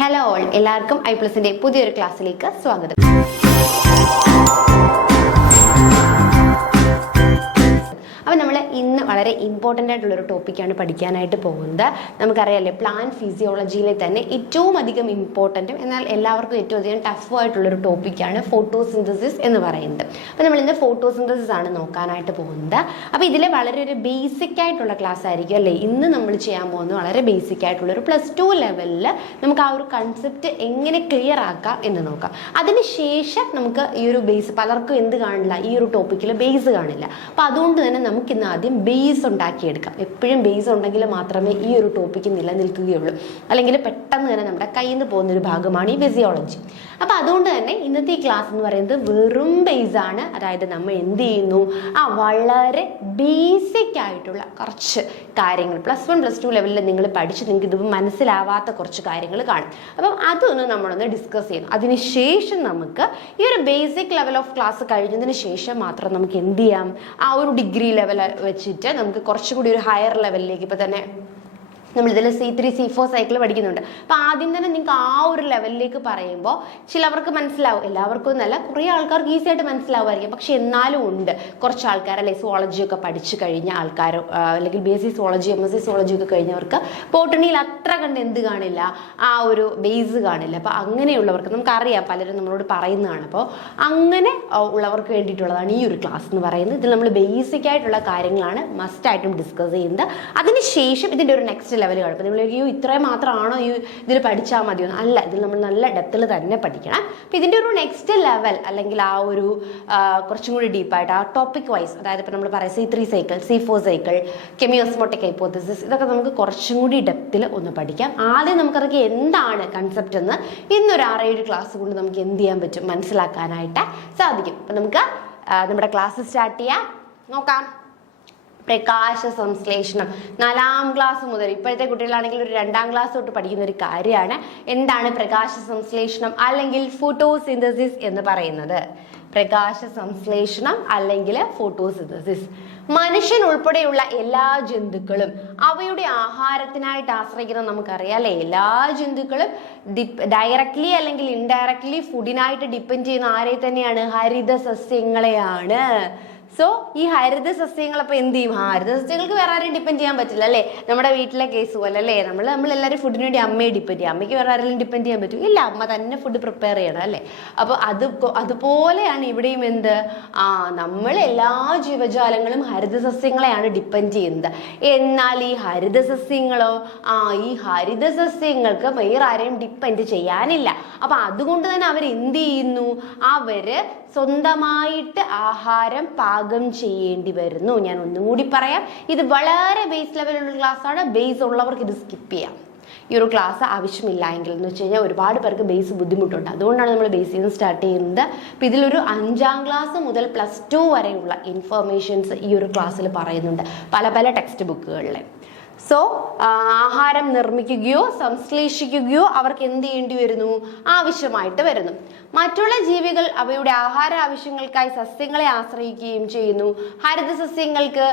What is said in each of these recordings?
Hello all, എല്ലാവർക്കും ഐ+ന്റെ പുതിയൊരു ക്ലാസ്സിലേക്ക് സ്വാഗതം. അപ്പോൾ നമ്മൾ ഇന്ന് വളരെ ഇമ്പോർട്ടൻ്റ് ആയിട്ടുള്ളൊരു ടോപ്പിക്കാണ് പഠിക്കാനായിട്ട് പോകുന്നത്. നമുക്കറിയാമല്ലേ, പ്ലാന്റ് ഫിസിയോളജിയിലെ തന്നെ ഏറ്റവും അധികം ഇമ്പോർട്ടൻറ്റും എന്നാൽ എല്ലാവർക്കും ഏറ്റവും അധികം ടഫും ആയിട്ടുള്ളൊരു ടോപ്പിക്കാണ് ഫോട്ടോസിന്തസിസ് എന്ന് പറയുന്നത്. അപ്പോൾ നമ്മൾ ഇന്ന് ഫോട്ടോസിന്തസിസ് ആണ് നോക്കാനായിട്ട് പോകുന്നത്. അപ്പോൾ ഇതിലെ വളരെ ഒരു ബേസിക് ആയിട്ടുള്ള ക്ലാസ് ആയിരിക്കും അല്ലേ ഇന്ന് നമ്മൾ ചെയ്യാൻ പോകുന്നത്. വളരെ ബേസിക് ആയിട്ടുള്ളൊരു +2 ലെവലിൽ നമുക്ക് ആ ഒരു കൺസെപ്റ്റ് എങ്ങനെ ക്ലിയർ ആക്കാം എന്ന് നോക്കാം. അതിനുശേഷം നമുക്ക് ഈ ഒരു ബേസ്, പലർക്കും എന്ത് കാണില്ല, ഈ ഒരു ടോപ്പിക്കിൽ ബേസ് കാണില്ല. അപ്പോൾ അതുകൊണ്ട് തന്നെ നമുക്കിന്ന് ആദ്യം ബേസ് ഉണ്ടാക്കിയെടുക്കാം. എപ്പോഴും ബേസ് ഉണ്ടെങ്കിൽ മാത്രമേ ഈ ഒരു ടോപ്പിക്ക് നിലനിൽക്കുകയുള്ളൂ, അല്ലെങ്കിൽ പെട്ടെന്ന് തന്നെ നമ്മുടെ കയ്യിൽ നിന്ന് പോകുന്നൊരു ഭാഗമാണ് ഈ ഫിസിയോളജി. അപ്പോൾ അതുകൊണ്ട് തന്നെ ഇന്നത്തെ ഈ ക്ലാസ് എന്ന് പറയുന്നത് വെറും ബേസ് ആണ്. അതായത് നമ്മൾ എന്ത് ചെയ്യുന്നു, വളരെ ബേസിക് ആയിട്ടുള്ള കുറച്ച് കാര്യങ്ങൾ +1 +2 ലെവലിൽ നിങ്ങൾ പഠിച്ച് നിങ്ങൾക്ക് ഇത് മനസ്സിലാവാത്ത കുറച്ച് കാര്യങ്ങൾ കാണും. അപ്പം അതൊന്ന് നമ്മളൊന്ന് ഡിസ്കസ് ചെയ്യുന്നു. അതിനുശേഷം നമുക്ക് ഈ ഒരു ബേസിക് ലെവൽ ഓഫ് ക്ലാസ് കഴിഞ്ഞതിന് ശേഷം മാത്രം നമുക്ക് എന്ത് ചെയ്യാം, ആ ഒരു ഡിഗ്രി ലെവൽ വെച്ചിട്ട് നമുക്ക് കുറച്ചും കൂടി ഒരു ഹയർ ലെവലിലേക്ക്, ഇപ്പോൾ തന്നെ നമ്മളിതിൽ C3 C4 സൈക്കിൾ പഠിക്കുന്നുണ്ട്. അപ്പോൾ ആദ്യം തന്നെ നിങ്ങൾക്ക് ആ ഒരു ലെവലിലേക്ക് പറയുമ്പോൾ ചിലവർക്ക് മനസ്സിലാവും, എല്ലാവർക്കും എന്നല്ല, കുറേ ആൾക്കാർക്ക് ഈസി ആയിട്ട് മനസ്സിലാവുമായിരിക്കും. പക്ഷെ എന്നാലും ഉണ്ട് കുറച്ച് ആൾക്കാർ, അല്ലെ സുവോളജി ഒക്കെ പഠിച്ചു കഴിഞ്ഞ ആൾക്കാർ, അല്ലെങ്കിൽ BSc സുവോളജി MSc സുവോളജി ഒക്കെ കഴിഞ്ഞവർക്ക് ബോട്ടണിയിൽ അത്ര കണ്ട് എന്ത് കാണില്ല, ആ ഒരു ബേസ് കാണില്ല. അപ്പോൾ അങ്ങനെയുള്ളവർക്ക് നമുക്കറിയാം, പലരും നമ്മളോട് പറയുന്നതാണ്. അപ്പോൾ അങ്ങനെ ഉള്ളവർക്ക് വേണ്ടിയിട്ടുള്ളതാണ് ഈ ഒരു ക്ലാസ് എന്ന് പറയുന്നത്. ഇതിൽ നമ്മൾ ബേസിക് ആയിട്ടുള്ള കാര്യങ്ങളാണ് മസ്റ്റായിട്ടും ഡിസ്കസ് ചെയ്യുന്നത്. അതിനുശേഷം ഇതിൻ്റെ ഒരു നെക്സ്റ്റ് ലെവൽ കാണും. നിങ്ങൾ ഇത്രയും മാത്രമാണോ ഈ ഇതിൽ പഠിച്ചാൽ മതിയോ? അല്ല, ഇതിൽ നമ്മൾ നല്ല ഡെപ്തിൽ തന്നെ പഠിക്കണം. അപ്പം ഇതിൻ്റെ ഒരു നെക്സ്റ്റ് ലെവൽ, അല്ലെങ്കിൽ ആ ഒരു കുറച്ചും കൂടി ഡീപ്പായിട്ട് ആ ടോപ്പിക് വൈസ്, അതായത് ഇപ്പോൾ നമ്മൾ പറയാം C3 cycle, C4 cycle, chemiosmotic hypothesis, ഇതൊക്കെ നമുക്ക് കുറച്ചും കൂടി ഡെപ്തിൽ ഒന്ന് പഠിക്കാം. ആദ്യം നമുക്കതൊക്കെ എന്താണ് കൺസെപ്റ്റ് എന്ന് ഇന്നൊരു 6-7 ക്ലാസ് കൊണ്ട് നമുക്ക് എന്ത് ചെയ്യാൻ പറ്റും, മനസ്സിലാക്കാനായിട്ട് സാധിക്കും. അപ്പം നമുക്ക് നമ്മുടെ ക്ലാസ് സ്റ്റാർട്ട് ചെയ്യാം. നോക്കാം. പ്രകാശ സംശ്ലേഷണം 4ാം ക്ലാസ് മുതൽ, ഇപ്പോഴത്തെ കുട്ടികളാണെങ്കിൽ ഒരു 2ാം ക്ലാസ് തൊട്ട് പഠിക്കുന്ന ഒരു കാര്യമാണ്. എന്താണ് പ്രകാശ സംശ്ലേഷണം അല്ലെങ്കിൽ ഫോട്ടോസിന്തസിസ് എന്ന് പറയുന്നത്? പ്രകാശ സംശ്ലേഷണം അല്ലെങ്കിൽ ഫോട്ടോസിന്തസിസ്. മനുഷ്യൻ ഉൾപ്പെടെയുള്ള എല്ലാ ജന്തുക്കളും അവയുടെ ആഹാരത്തിനായിട്ട് ആശ്രയിക്കുന്ന നമുക്കറിയാം അല്ലെ. എല്ലാ ജന്തുക്കളും ഡയറക്ട്ലി അല്ലെങ്കിൽ ഇൻഡയറക്ട്ലി ഫുഡിനായിട്ട് ഡിപ്പെൻഡ് ചെയ്യുന്ന ആരെ തന്നെയാണ്? ഹരിത സസ്യങ്ങളെയാണ്. സോ ഈ ഹരിത സസ്യങ്ങൾ അപ്പോൾ എന്ത് ചെയ്യും? ഹരിത സസ്യങ്ങൾക്ക് വേറെ ആരെയും ഡിപ്പെൻഡ് ചെയ്യാൻ പറ്റില്ല അല്ലേ. നമ്മുടെ വീട്ടിലെ കേസ് പോലെ അല്ലേ, നമ്മളെല്ലാവരും ഫുഡിന് വേണ്ടി അമ്മയെ ഡിപ്പെൻഡ് ചെയ്യും. അമ്മയ്ക്ക് വേറെ ആരെങ്കിലും ഡിപ്പെൻഡ് ചെയ്യാൻ പറ്റും? ഇല്ല, അമ്മ തന്നെ ഫുഡ് പ്രിപ്പയർ ചെയ്യണം അല്ലേ. അപ്പോൾ അതുപോലെയാണ് ഇവിടെയും എന്ത്, നമ്മൾ എല്ലാ ജീവജാലങ്ങളും ഹരിത സസ്യങ്ങളെയാണ് ഡിപ്പെൻഡ് ചെയ്യുന്നത്. എന്നാൽ ഈ ഹരിത സസ്യങ്ങളോ, ഈ ഹരിത സസ്യങ്ങൾക്ക് വേറെ ആരെയും ഡിപ്പെൻഡ് ചെയ്യാനില്ല. അപ്പം അതുകൊണ്ട് തന്നെ അവർ എന്ത് ചെയ്യുന്നു, അവര് സ്വന്തമായിട്ട് ആഹാരം പാകം ചെയ്യേണ്ടി വരുന്നു. ഞാൻ ഒന്നും കൂടി പറയാം, ഇത് വളരെ ബേസ് ലെവലുള്ള ക്ലാസ്സാണ്. ബേസ് ഉള്ളവർക്ക് ഇത് സ്കിപ്പ് ചെയ്യാം. ഈ ഒരു ക്ലാസ് ആവശ്യമില്ല എങ്കിൽ എന്ന് വെച്ച് കഴിഞ്ഞാൽ ഒരുപാട് പേർക്ക് ബേസ് ബുദ്ധിമുട്ടുണ്ട്. അതുകൊണ്ടാണ് നമ്മൾ ബേസിൽ നിന്ന് സ്റ്റാർട്ട് ചെയ്യുന്നത്. അപ്പം ഇതിലൊരു 5ാം ക്ലാസ് മുതൽ +2 വരെയുള്ള ഇൻഫർമേഷൻസ് ഈ ഒരു ക്ലാസ്സിൽ പറയുന്നുണ്ട്, പല ടെക്സ്റ്റ് ബുക്കുകളിൽ. സോ ആഹാരം നിർമ്മിക്കുകയോ സംശ്ലേഷിക്കുകയോ അവർക്ക് എന്ത് ചെയ്യേണ്ടി വരുന്നു, ആവശ്യമായിട്ട് വരുന്നു. മറ്റുള്ള ജീവികൾ അവയുടെ ആഹാര ആവശ്യങ്ങൾക്കായി സസ്യങ്ങളെ ആശ്രയിക്കുകയും ചെയ്യുന്നു. ഹരിത സസ്യങ്ങൾക്ക്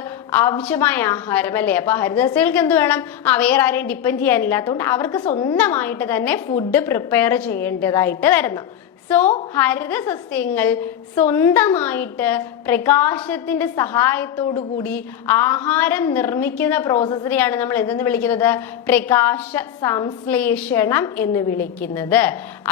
ആവശ്യമായ ആഹാരം അല്ലേ. അപ്പൊ ഹരിത സസ്യങ്ങൾക്ക് എന്ത് വേണം, വേറെ ആരെയും ഡിപ്പെൻഡ് ചെയ്യാനില്ലാത്തതുകൊണ്ട് അവർക്ക് സ്വന്തമായിട്ട് തന്നെ ഫുഡ് പ്രിപ്പയർ ചെയ്യേണ്ടതായിട്ട് വരുന്നു. സോ ഹരിത സസ്യങ്ങൾ സ്വന്തമായിട്ട് പ്രകാശത്തിന്റെ സഹായത്തോടു കൂടി ആഹാരം നിർമ്മിക്കുന്ന പ്രോസസ്സിനെയാണ് നമ്മൾ എന്തെന്ന് വിളിക്കുന്നത്? പ്രകാശ സംശ്ലേഷണം എന്ന് വിളിക്കുന്നത്.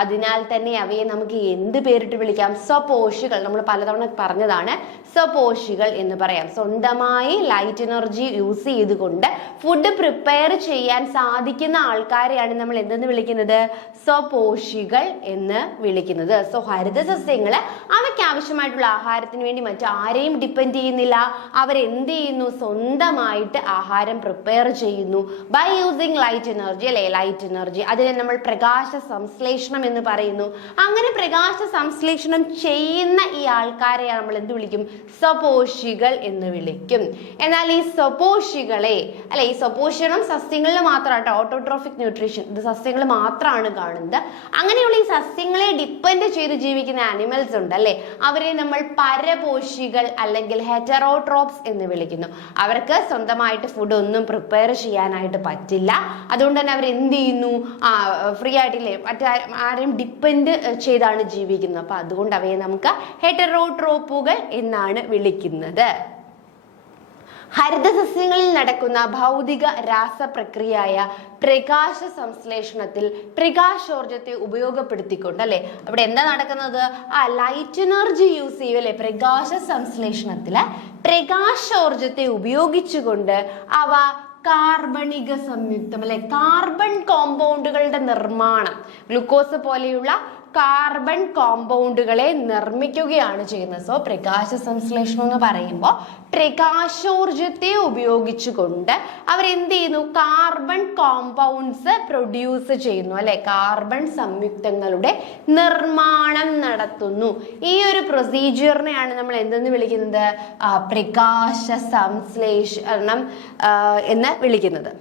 അതിനാൽ തന്നെ അവയെ നമുക്ക് എന്ത് പേരിട്ട് വിളിക്കാം? സ്വപോഷികൾ. നമ്മൾ പലതവണ പറഞ്ഞതാണ്, സ്വപോഷികൾ എന്ന് പറയാം. സ്വന്തമായി ലൈറ്റ് എനർജി യൂസ് ചെയ്തുകൊണ്ട് ഫുഡ് പ്രിപ്പയർ ചെയ്യാൻ സാധിക്കുന്ന ആൾക്കാരെയാണ് നമ്മൾ എന്തെന്ന് വിളിക്കുന്നത്? സ്വപോഷികൾ എന്ന് വിളിക്കുന്നത്. സോ ഹരിത സസ്യങ്ങള് അവയ്ക്ക് ആവശ്യമായിട്ടുള്ള ആഹാരത്തിന് വേണ്ടി മറ്റാരെയും ഡിപ്പെൻഡ് ചെയ്യുന്നില്ല. അവരെന്ത് ചെയ്യുന്നു? സ്വന്തമായിട്ട് ആഹാരം പ്രിപ്പയർ ചെയ്യുന്നു ബൈ യൂസിങ് ലൈറ്റ് എനർജി അല്ലെ. ലൈറ്റ് എനർജി, അതിനെ നമ്മൾ പ്രകാശ സംശ്ലേഷണം എന്ന് പറയുന്നു. അങ്ങനെ പ്രകാശ സംശ്ലേഷണം ചെയ്യുന്ന ഈ ആൾക്കാരെ നമ്മൾ എന്ത് വിളിക്കും? സ്വപോഷികൾ എന്ന് വിളിക്കും. എന്നാൽ ഈ സ്വപോഷികളെ അല്ലെ, ഈ സ്വപോഷണം സസ്യങ്ങളിൽ മാത്രമാണ്, ഓട്ടോട്രോഫിക് ന്യൂട്രീഷൻ, ഇത് സസ്യങ്ങൾ മാത്രമാണ് കാണുന്നത്. അങ്ങനെയുള്ള ഈ സസ്യങ്ങളെ ഡിപ്പെൻഡ് ഡിപ്പെൻഡ് ചെയ്ത് ജീവിക്കുന്ന ആനിമൽസ് ഉണ്ട് അല്ലെ, അവരെ നമ്മൾ പരപോഷികൾ അല്ലെങ്കിൽ ഹെറ്ററോട്രോപ്സ് എന്ന് വിളിക്കുന്നു. അവർക്ക് സ്വന്തമായിട്ട് ഫുഡ് ഒന്നും പ്രിപ്പയർ ചെയ്യാനായിട്ട് പറ്റില്ല. അതുകൊണ്ട് തന്നെ അവർ എന്ത് ചെയ്യുന്നു, ഫ്രീ ആയിട്ടില്ലേ, ആരും ഡിപ്പെൻഡ് ചെയ്താണ് ജീവിക്കുന്നത്. അപ്പൊ അതുകൊണ്ട് അവയെ നമുക്ക് ഹെറ്ററോട്രോപ്പുകൾ എന്നാണ് വിളിക്കുന്നത്. ഹരിതസസ്യങ്ങളിൽ നടക്കുന്ന ഭൗതിക രാസപ്രക്രിയയായ പ്രകാശ സംശ്ലേഷണത്തിൽ പ്രകാശോർജത്തെ ഉപയോഗപ്പെടുത്തിക്കൊണ്ട് അല്ലെ, അവിടെ എന്താ നടക്കുന്നത്, ലൈറ്റ് എനർജി യൂസ് ചെയ്യും അല്ലെ. പ്രകാശ സംശ്ലേഷണത്തില് പ്രകാശോർജത്തെ ഉപയോഗിച്ചുകൊണ്ട് അവ കാർബണിക സംയുക്തം അല്ലെ, കാർബൺ കോമ്പൗണ്ടുകളുടെ നിർമ്മാണം, ഗ്ലൂക്കോസ് പോലെയുള്ള കാർബൺ കോമ്പൗണ്ടുകളെ നിർമ്മിക്കുകയാണ് ചെയ്യുന്നത്. സോ പ്രകാശ സംശ്ലേഷണം എന്ന് പറയുമ്പോൾ പ്രകാശോർജത്തെ ഉപയോഗിച്ചുകൊണ്ട് അവരെന്ത് ചെയ്യുന്നു, കാർബൺ കോമ്പൗണ്ട്സ് പ്രൊഡ്യൂസ് ചെയ്യുന്നു അല്ലെ, കാർബൺ സംയുക്തങ്ങളുടെ നിർമ്മാണം നടത്തുന്നു. ഈ ഒരു പ്രൊസീജിയറിനെയാണ് നമ്മൾ എന്തെന്ന് വിളിക്കുന്നത്, പ്രകാശ സംശ്ലേഷണം എന്ന് വിളിക്കുന്നത്.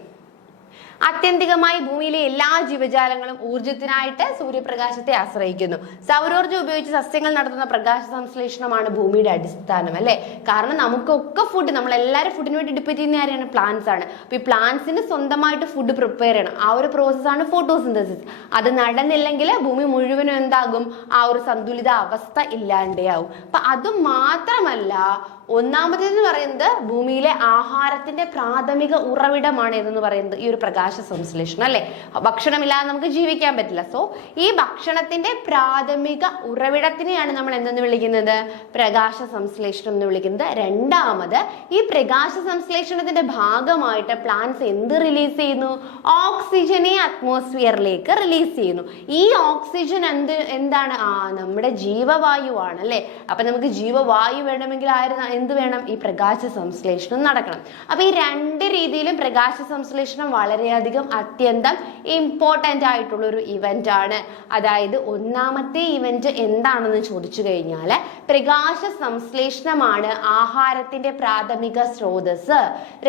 ആത്യന്തികമായി ഭൂമിയിലെ എല്ലാ ജീവജാലങ്ങളും ഊർജത്തിനായിട്ട് സൂര്യപ്രകാശത്തെ ആശ്രയിക്കുന്നു. സൗരോർജ്ജം ഉപയോഗിച്ച് സസ്യങ്ങൾ നടത്തുന്ന പ്രകാശ സംശ്ലേഷണമാണ് ഭൂമിയുടെ അടിസ്ഥാനം അല്ലെ. കാരണം നമുക്കൊക്കെ ഫുഡ്, നമ്മളെല്ലാവരും ഫുഡിന് വേണ്ടി ഡിപ്പെൻഡ് ചെയ്യുന്ന ആരെയാണ്, പ്ലാന്റ്സ് ആണ്. അപ്പൊ ഈ പ്ലാന്റ്സിന് സ്വന്തമായിട്ട് ഫുഡ് പ്രിപ്പയർ ചെയ്യണം. ആ ഒരു പ്രോസസ്സാണ് ഫോട്ടോസിന്തസിസ്. അത് നടന്നില്ലെങ്കിൽ ഭൂമി മുഴുവനും എന്താകും, ആ ഒരു സന്തുലിത അവസ്ഥ ഇല്ലാണ്ടാവും. അപ്പൊ അത് മാത്രമല്ല, ഒന്നാമതെന്ന് പറയുന്നത് ഭൂമിയിലെ ആഹാരത്തിന്റെ പ്രാഥമിക ഉറവിടമാണ് ഏതെന്ന് പറയുന്നത് ഈ ഒരു പ്രകാശ സംശ്ലേഷണം അല്ലെ. ഭക്ഷണമില്ലാതെ നമുക്ക് ജീവിക്കാൻ പറ്റില്ല. സോ ഈ ഭക്ഷണത്തിന്റെ പ്രാഥമിക ഉറവിടത്തിനെയാണ് നമ്മൾ എന്തെന്ന് വിളിക്കുന്നത്, പ്രകാശ സംശ്ലേഷണം എന്ന് വിളിക്കുന്നത്. രണ്ടാമത്, ഈ പ്രകാശ സംശ്ലേഷണത്തിന്റെ ഭാഗമായിട്ട് പ്ലാന്റ്സ് എന്ത് റിലീസ് ചെയ്യുന്നു, ഓക്സിജനെ അറ്റ്മോസ്ഫിയറിലേക്ക് റിലീസ് ചെയ്യുന്നു. ഈ ഓക്സിജൻ എന്താണ്, നമ്മുടെ ജീവവായുവാണ് അല്ലെ. അപ്പൊ നമുക്ക് ജീവവായു വേണമെങ്കിൽ എന്ത് വേണം, ഈ പ്രകാശ സംശ്ലേഷണം നടക്കണം. അപ്പൊ ഈ രണ്ട് രീതിയിലും പ്രകാശ സംശ്ലേഷണം വളരെയധികം അത്യന്തം ഇമ്പോർട്ടന്റ് ആയിട്ടുള്ള ഒരു ഇവന്റ് ആണ്. അതായത് ഒന്നാമത്തെ ഇവന്റ് എന്താണെന്ന് ചോദിച്ചു കഴിഞ്ഞാൽ പ്രകാശ സംശ്ലേഷണമാണ് ആഹാരത്തിന്റെ പ്രാഥമിക സ്രോതസ്.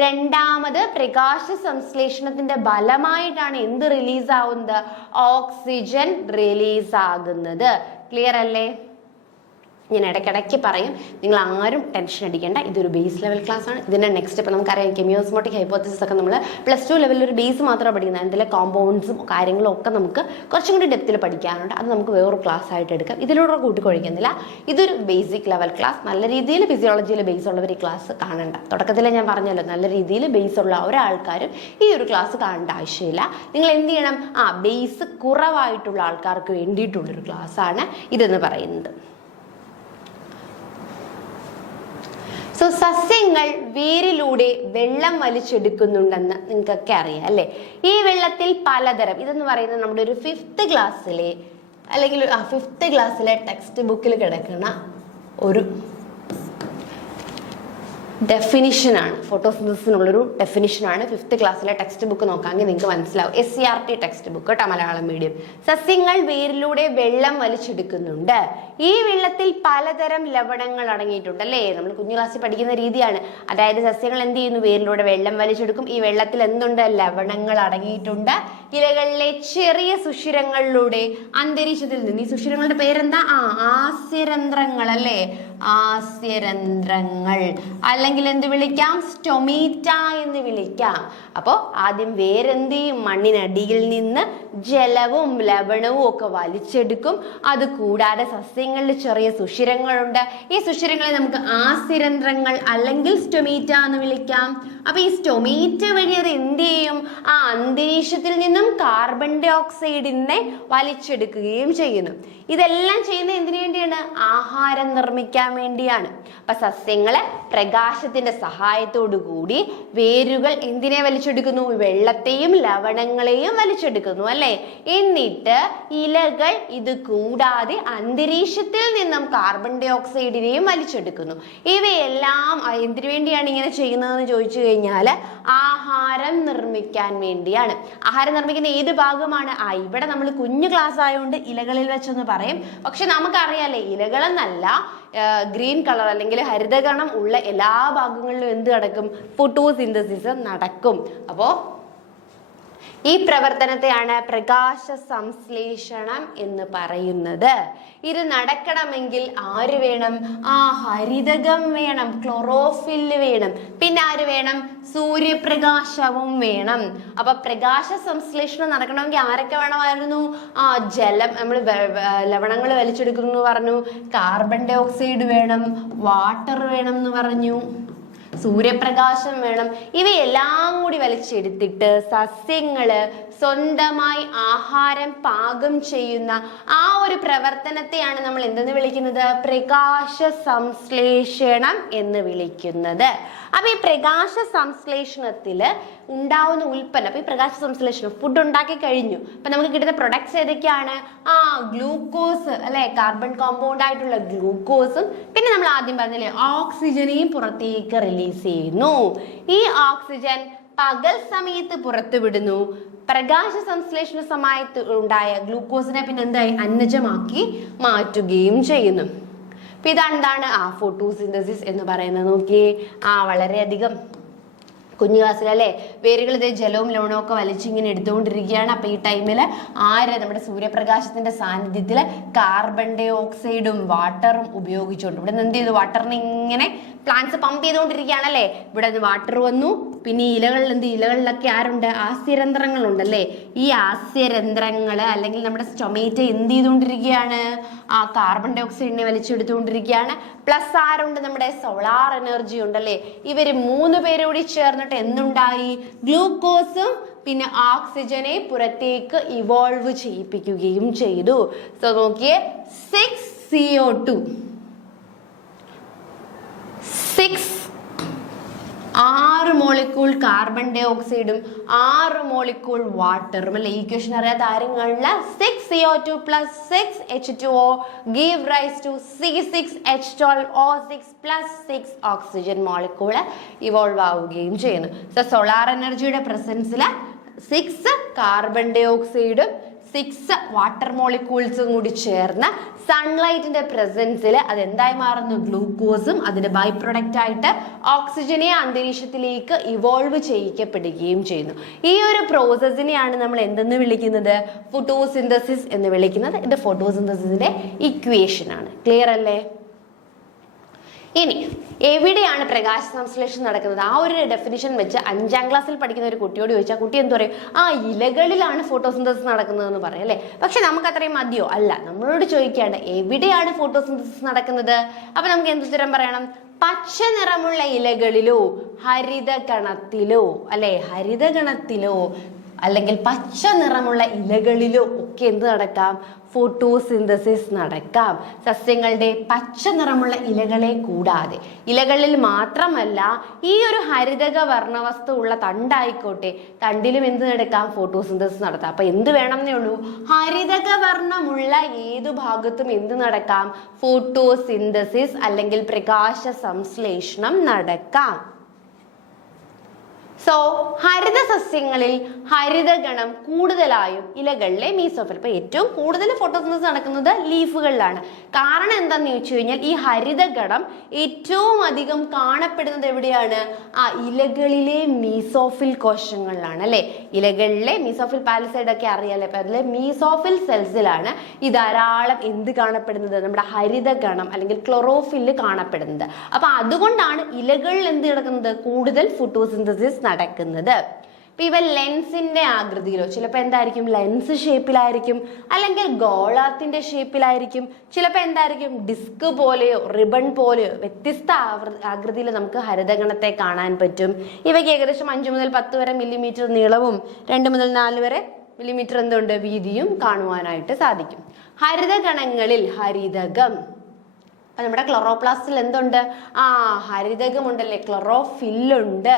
രണ്ടാമത്, പ്രകാശ സംശ്ലേഷണത്തിന്റെ ഫലമായിട്ടാണ് എന്ത് റിലീസ് ആവുന്നത്, ഓക്സിജൻ റിലീസ് ആകുന്നത്. ക്ലിയർ അല്ലേ? ഞാൻ ഇടയ്ക്കിടയ്ക്ക് പറയും, നിങ്ങൾ ആരും ടെൻഷൻ അടിക്കേണ്ട, ഇതൊരു ബേസ് ലെവൽ ക്ലാസ് ആണ്. ഇതിൻ്റെ നെക്സ്റ്റ് ഇപ്പം നമുക്കറിയാം കെമിയോസ്മോട്ടിക് ഹൈപ്പോത്തിസിസ് ഒക്കെ നമ്മൾ +2 ലെവലിൽ ഒരു ബേസ് മാത്രമാണ് പഠിക്കുന്നത്. അതിലെ കോമ്പൗണ്ട്സും കാര്യങ്ങളും ഒക്കെ നമുക്ക് കുറച്ചും കൂടി ഡെപ്തിൽ പഠിക്കാനുണ്ട്. അത് നമുക്ക് വേറൊരു ക്ലാസ് ആയിട്ട് എടുക്കാം. ഇതിലൂടെ കൂട്ടിക്കൊഴിക്കുന്നില്ല. ഇതൊരു ബേസിക് ലെവൽ ക്ലാസ്. നല്ല രീതിയിൽ ഫിസിയോളജിയിൽ ബേസ് ഉള്ളവർ ഈ ക്ലാസ് കാണണ്ട. തുടക്കത്തിൽ ഞാൻ പറഞ്ഞല്ലോ, നല്ല രീതിയിൽ ബേസ് ഉള്ള ഒരാൾക്കാരും ഈ ഒരു ക്ലാസ് കാണേണ്ട ആവശ്യമില്ല. നിങ്ങൾ എന്ത് ചെയ്യണം, ബേസ് കുറവായിട്ടുള്ള ആൾക്കാർക്ക് വേണ്ടിയിട്ടുള്ളൊരു ക്ലാസ് ആണ് ഇതെന്ന് പറയുന്നത്. സോ സസ്യങ്ങൾ വേരിലൂടെ വെള്ളം വലിച്ചെടുക്കുന്നുണ്ടെന്ന് നിങ്ങൾക്കൊക്കെ അറിയാം അല്ലേ. ഈ വെള്ളത്തിൽ പലതരം, ഇതെന്ന് പറയുന്നത് നമ്മുടെ ഒരു 5th ക്ലാസ്സിലെ അല്ലെങ്കിൽ 5th ക്ലാസ്സിലെ ടെക്സ്റ്റ് ബുക്കിൽ കിടക്കുന്ന ഒരു ഡെഫിനിഷനാണ്. ഫോട്ടോസിന്തസിനുള്ളൊരു ഡെഫിനിഷനാണ്. 5th ക്ലാസ്സിലെ ടെക്സ്റ്റ് ബുക്ക് നോക്കാമെങ്കിൽ നിങ്ങൾക്ക് മനസ്സിലാവും. SCERT ടെക്സ്റ്റ് ബുക്ക് കേട്ടോ, മലയാളം മീഡിയം. സസ്യങ്ങൾ വേരിലൂടെ വെള്ളം വലിച്ചെടുക്കുന്നുണ്ട്. ഈ വെള്ളത്തിൽ പലതരം ലവണങ്ങൾ അടങ്ങിയിട്ടുണ്ട് അല്ലേ. നമ്മൾ കുഞ്ഞു ക്ലാസ്സിൽ പഠിക്കുന്ന രീതിയാണ്. അതായത് സസ്യങ്ങൾ എന്ത് ചെയ്യുന്നു, വേരിലൂടെ വെള്ളം വലിച്ചെടുക്കും. ഈ വെള്ളത്തിൽ എന്തുണ്ട്, ലവണങ്ങൾ അടങ്ങിയിട്ടുണ്ട്. ഇലകളിലെ ചെറിയ സുഷിരങ്ങളിലൂടെ അന്തരീക്ഷത്തിൽ നിന്ന്, ഈ സുഷിരങ്ങളുടെ പേരെന്താ, ആസ്യരന്ധ്രങ്ങൾ അല്ലേ, ആസ്യരന്ധ്രങ്ങൾ, അല്ലെങ്കിൽ എന്ത് വിളിക്കാം, സ്റ്റൊമീറ്റ എന്ന് വിളിക്കാം. അപ്പോൾ ആദ്യം വേരെന്ത് ചെയ്യും, മണ്ണിനടിയിൽ നിന്ന് ജലവും ലവണവും ഒക്കെ വലിച്ചെടുക്കും. അത് കൂടാതെ സസ്യങ്ങളിൽ ചെറിയ സുഷിരങ്ങളുണ്ട്. ഈ സുഷിരങ്ങളെ നമുക്ക് ആസ്യരന്ധ്രങ്ങൾ അല്ലെങ്കിൽ സ്റ്റൊമീറ്റ എന്ന് വിളിക്കാം. അപ്പൊ ഈ സ്റ്റൊമീറ്റ വഴി അത് എന്ത് ചെയ്യും, അന്തരീക്ഷത്തിൽ നിന്നും കാർബൺ ഡൈ ഓക്സൈഡിനെ വലിച്ചെടുക്കുകയും ചെയ്യുന്നു. ഇതെല്ലാം ചെയ്യുന്നത് എന്തിനു വേണ്ടിയാണ്, ആഹാരം നിർമ്മിക്കാൻ വേണ്ടിയാണ്. അപ്പൊ സസ്യങ്ങളെ പ്രകാശത്തിന്റെ സഹായത്തോടു കൂടി വേരുകൾ എന്തിനെ വലിച്ചെടുക്കുന്നു, വെള്ളത്തെയും ലവണങ്ങളെയും വലിച്ചെടുക്കുന്നു അല്ലെ. എന്നിട്ട് ഇലകൾ ഇത് കൂടാതെ അന്തരീക്ഷത്തിൽ നിന്നും കാർബൺ ഡൈ ഓക്സൈഡിനെയും വലിച്ചെടുക്കുന്നു. ഇവയെല്ലാം എന്തിനു വേണ്ടിയാണ് ഇങ്ങനെ ചെയ്യുന്നതെന്ന് ചോദിച്ചു കഴിഞ്ഞാൽ ആഹാരം നിർമ്മിക്കാൻ വേണ്ടിയാണ്. ആഹാരം നിർമ്മിക്കുന്ന ഏത് ഭാഗമാണ്, ഇവിടെ നമ്മൾ കുഞ്ഞു ക്ലാസ് ആയതുകൊണ്ട് ഇലകളിൽ വെച്ചെന്ന് പറയും. പക്ഷെ നമുക്കറിയാലേ, ഇലകളെന്നല്ല, ഗ്രീൻ കളർ അല്ലെങ്കിൽ ഹരിതകണം ഉള്ള എല്ലാ ഭാഗങ്ങളിലും എന്ത് നടക്കും, ഫോട്ടോസിന്തസിസ് നടക്കും. അപ്പോൾ ഈ പ്രവർത്തനത്തെയാണ് പ്രകാശ സംശ്ലേഷണം എന്ന് പറയുന്നത്. ഇത് നടക്കണമെങ്കിൽ ആര് വേണം? ഹരിതകം വേണം, ക്ലോറോഫില്ല് വേണം, പിന്നെ ആര് വേണം? സൂര്യപ്രകാശവും വേണം. അപ്പൊ പ്രകാശ സംശ്ലേഷണം നടക്കണമെങ്കിൽ ആരൊക്കെ വേണമായിരുന്നു? ജലം, നമ്മൾ ലവണങ്ങൾ വലിച്ചെടുക്കുന്നു എന്ന് പറഞ്ഞു, കാർബൺ ഡൈ ഓക്സൈഡ് വേണം, വാട്ടർ വേണം എന്ന് പറഞ്ഞു, സൂര്യപ്രകാശം വേണം. ഇവയെല്ലാം കൂടി വലിച്ചെടുത്തിട്ട് സസ്യങ്ങള് സ്വന്തമായി ആഹാരം പാകം ചെയ്യുന്ന ആ ഒരു പ്രവർത്തനത്തെയാണ് നമ്മൾ എന്തെന്ന് വിളിക്കുന്നത്? പ്രകാശ സംശ്ലേഷണം എന്ന് വിളിക്കുന്നത്. അപ്പൊ ഈ പ്രകാശ സംശ്ലേഷണത്തില് ഉണ്ടാവുന്ന ഉൽപ്പന്നം, അപ്പൊ ഈ പ്രകാശ സംശ്ലേഷണം ഫുഡ് ഉണ്ടാക്കി കഴിഞ്ഞു, അപ്പൊ നമുക്ക് കിട്ടുന്ന പ്രൊഡക്ട്സ് ഏതൊക്കെയാണ്? ഗ്ലൂക്കോസ് അല്ലെ, കാർബൺ കോമ്പൗണ്ട് ആയിട്ടുള്ള ഗ്ലൂക്കോസും, പിന്നെ നമ്മൾ ആദ്യം പറഞ്ഞില്ലേ ഓക്സിജനെയും പുറത്തേക്ക് റിലീസ് ചെയ്യുന്നു. ഈ ഓക്സിജൻ പകൽ സമയത്ത് പുറത്തു വിടുന്നു. പ്രകാശ സംശ്ലേഷണ സമയത്ത് ഉണ്ടായ ഗ്ലൂക്കോസിനെ പിന്നെ എന്തായി? അന്നജമാക്കി മാറ്റുകയും ചെയ്യുന്നു. അപ്പൊ ഇതെന്താണ്? ഫോട്ടോസിന്തസിസ് എന്ന് പറയുന്നത്. നോക്കിയേ, വളരെയധികം കുഞ്ഞു ക്ലാസ്സിലല്ലേ വേരുകൾ ഇതേ ജലവും ലവണവും ഒക്കെ വലിച്ചിങ്ങനെ എടുത്തുകൊണ്ടിരിക്കുകയാണ്. അപ്പൊ ഈ ടൈമില് നമ്മുടെ സൂര്യപ്രകാശത്തിന്റെ സാന്നിധ്യത്തില് കാർബൺ ഡൈ ഓക്സൈഡും വാട്ടറും ഉപയോഗിച്ചുകൊണ്ട് ഇവിടെ എന്ത് ചെയ്തു? വാട്ടറിനെ ഇങ്ങനെ പ്ലാന്റ്സ് പമ്പ് ചെയ്തുകൊണ്ടിരിക്കുകയാണല്ലേ. ഇവിടെ വാട്ടർ വന്നു, പിന്നെ ഇലകളിലൊക്കെ ആരുണ്ട്? ആസ്യരന്ധ്രങ്ങളുണ്ടല്ലേ. ഈ ആസ്യരന്ധ്രങ്ങള് അല്ലെങ്കിൽ നമ്മുടെ സ്റ്റൊമേറ്റ എന്ത് ചെയ്തുകൊണ്ടിരിക്കുകയാണ്? കാർബൺ ഡൈ ഓക്സൈഡിനെ വലിച്ചെടുത്തുകൊണ്ടിരിക്കുകയാണ്. പ്ലസ് ആരുണ്ട്? നമ്മുടെ സോളാർ എനർജി ഉണ്ടല്ലേ. ഇവര് 3 പേര് കൂടി ചേർന്നിട്ട് എന്തുണ്ടായി? ഗ്ലൂക്കോസും പിന്നെ ഓക്സിജനെ പുറത്തേക്ക് ഇവോൾവ് ചെയ്യിപ്പിക്കുകയും ചെയ്തു. സോ നോക്കിയേ, 6CO2 6 മോളിക്യൂൾ കാർബൺ ഡൈ ഓക്സൈഡും 6 മോളിക്യൂൾ വാട്ടറും അല്ലെ. ഈക്വേഷൻ അറിയാത്ത ആരെങ്കിലും 6CO2 plus 6H2O give rise to C6H12O6 plus 6 oxygen molecule evolve ആവുകയും ചെയ്യുന്നു. സോ സോളാർ എനർജിയുടെ പ്രസൻസില് 6 കാർബൺ ഡൈ ഓക്സൈഡും 6 വാട്ടർ മോളിക്യൂൾസും കൂടി ചേർന്ന് സൺലൈറ്റിന്റെ പ്രസൻസിൽ അതെന്തായി മാറുന്നു? ഗ്ലൂക്കോസും അതിന്റെ ബൈ പ്രൊഡക്റ്റ് ആയിട്ട് ഓക്സിജനെ അന്തരീക്ഷത്തിലേക്ക് ഇവോൾവ് ചെയ്യിക്കപ്പെടുകയും ചെയ്യുന്നു. ഈ ഒരു പ്രോസസ്സിനെയാണ് നമ്മൾ എന്തെന്ന് വിളിക്കുന്നത്? ഫോട്ടോസിന്തസിസ് എന്ന് വിളിക്കുന്നത്. ഇത് ഫോട്ടോസിന്തസിസിന്റെ ഇക്വേഷൻ ആണ്. ക്ലിയർ അല്ലേ? ഇനി എവിടെയാണ് പ്രകാശ സംശ്ലേഷണം നടക്കുന്നത്? ആ ഒരു ഡെഫിനിഷൻ വെച്ച് 5ാം ക്ലാസ്സിൽ പഠിക്കുന്ന ഒരു കുട്ടിയോട് ചോദിച്ചാൽ കുട്ടി എന്ത് പറയും? ഇലകളിലാണ് ഫോട്ടോസിന്തസിസ് നടക്കുന്നതെന്ന് പറയും അല്ലേ. പക്ഷെ നമുക്ക് അത്രയും മതിയോ? അല്ല, നമ്മളോട് ചോദിക്കുകയാണ് എവിടെയാണ് ഫോട്ടോസിന്തസിസ് നടക്കുന്നത്. അപ്പൊ നമുക്ക് എന്തുത്തരം പറയണം? പച്ച നിറമുള്ള ഇലകളിലോ ഹരിതകണത്തിലോ അല്ലെ, ഹരിതകണത്തിലോ അല്ലെങ്കിൽ പച്ച നിറമുള്ള ഇലകളിലോ ഒക്കെ എന്ത് നടക്കാം? ഫോട്ടോസിന്തസിസ് നടക്കാം. സസ്യങ്ങളുടെ പച്ച നിറമുള്ള ഇലകളെ കൂടാതെ ഇലകളിൽ മാത്രമല്ല, ഈ ഒരു ഹരിതക വർണ്ണവസ്തു ഉള്ള തണ്ടായിക്കോട്ടെ, തണ്ടിലും എന്ത് നടക്കാം? ഫോട്ടോസിന്തസിസ് നടത്താം. അപ്പൊ എന്ത് വേണമെന്നേ ഉള്ളൂ? ഹരിതക വർണ്ണമുള്ള ഏതു ഭാഗത്തും എന്ത് നടക്കാം? ഫോട്ടോസിന്തസിസ് അല്ലെങ്കിൽ പ്രകാശ സംശ്ലേഷണം നടക്കാം. സോ ഹരിത സസ്യങ്ങളിൽ ഹരിതഗണം കൂടുതലായും ഇലകളിലെ മീസോഫിൽ. ഇപ്പൊ ഏറ്റവും കൂടുതൽ ഫോട്ടോസിന്തസിസ് നടക്കുന്നത് ലീഫുകളിലാണ്. കാരണം എന്താന്ന് ചോദിച്ചു കഴിഞ്ഞാൽ ഈ ഹരിതഗണം ഏറ്റവും അധികം കാണപ്പെടുന്നത് എവിടെയാണ്? ഇലകളിലെ മീസോഫിൽ കോശങ്ങളിലാണ് അല്ലെ. ഇലകളിലെ മീസോഫിൽ പാലിസൈഡ് ഒക്കെ അറിയാലേ. അപ്പൊ അതിലെ മീസോഫിൽ സെൽസിലാണ് ഈ ധാരാളം എന്ത് കാണപ്പെടുന്നത്? നമ്മുടെ ഹരിതഗണം അല്ലെങ്കിൽ ക്ലോറോഫില്ല് കാണപ്പെടുന്നത്. അപ്പൊ അതുകൊണ്ടാണ് ഇലകളിൽ എന്ത് നടക്കുന്നത്? കൂടുതൽ ഫോട്ടോസിന്തസിസ് നടക്കുന്നത്. ഇപ്പൊ ഇവ ലെൻസിന്റെ ആകൃതിയിലോ, ചിലപ്പോൾ എന്തായിരിക്കും? ലെൻസ് ഷേപ്പിലായിരിക്കും, അല്ലെങ്കിൽ ഗോളത്തിന്റെ ഷേപ്പിലായിരിക്കും, ചിലപ്പോൾ എന്തായിരിക്കും? ഡിസ്ക് പോലെയോ റിബൺ പോലെയോ വ്യത്യസ്ത ആകൃതിയിൽ നമുക്ക് ഹരിതഗണത്തെ കാണാൻ പറ്റും. ഇവയ്ക്ക് ഏകദേശം 5 മുതൽ 10 വരെ മില്ലിമീറ്റർ നീളവും 2 മുതൽ 4 വരെ മില്ലിമീറ്റർ എന്തുണ്ട്? വീതിയും കാണുവാനായിട്ട് സാധിക്കും. ഹരിതഗണങ്ങളിൽ ഹരിതകം, നമ്മുടെ ക്ലോറോപ്ലാസ്റ്റിൽ എന്തുണ്ട്? ഹരിതകമുണ്ടല്ലേ, ക്ലോറോഫില്ലുണ്ട്.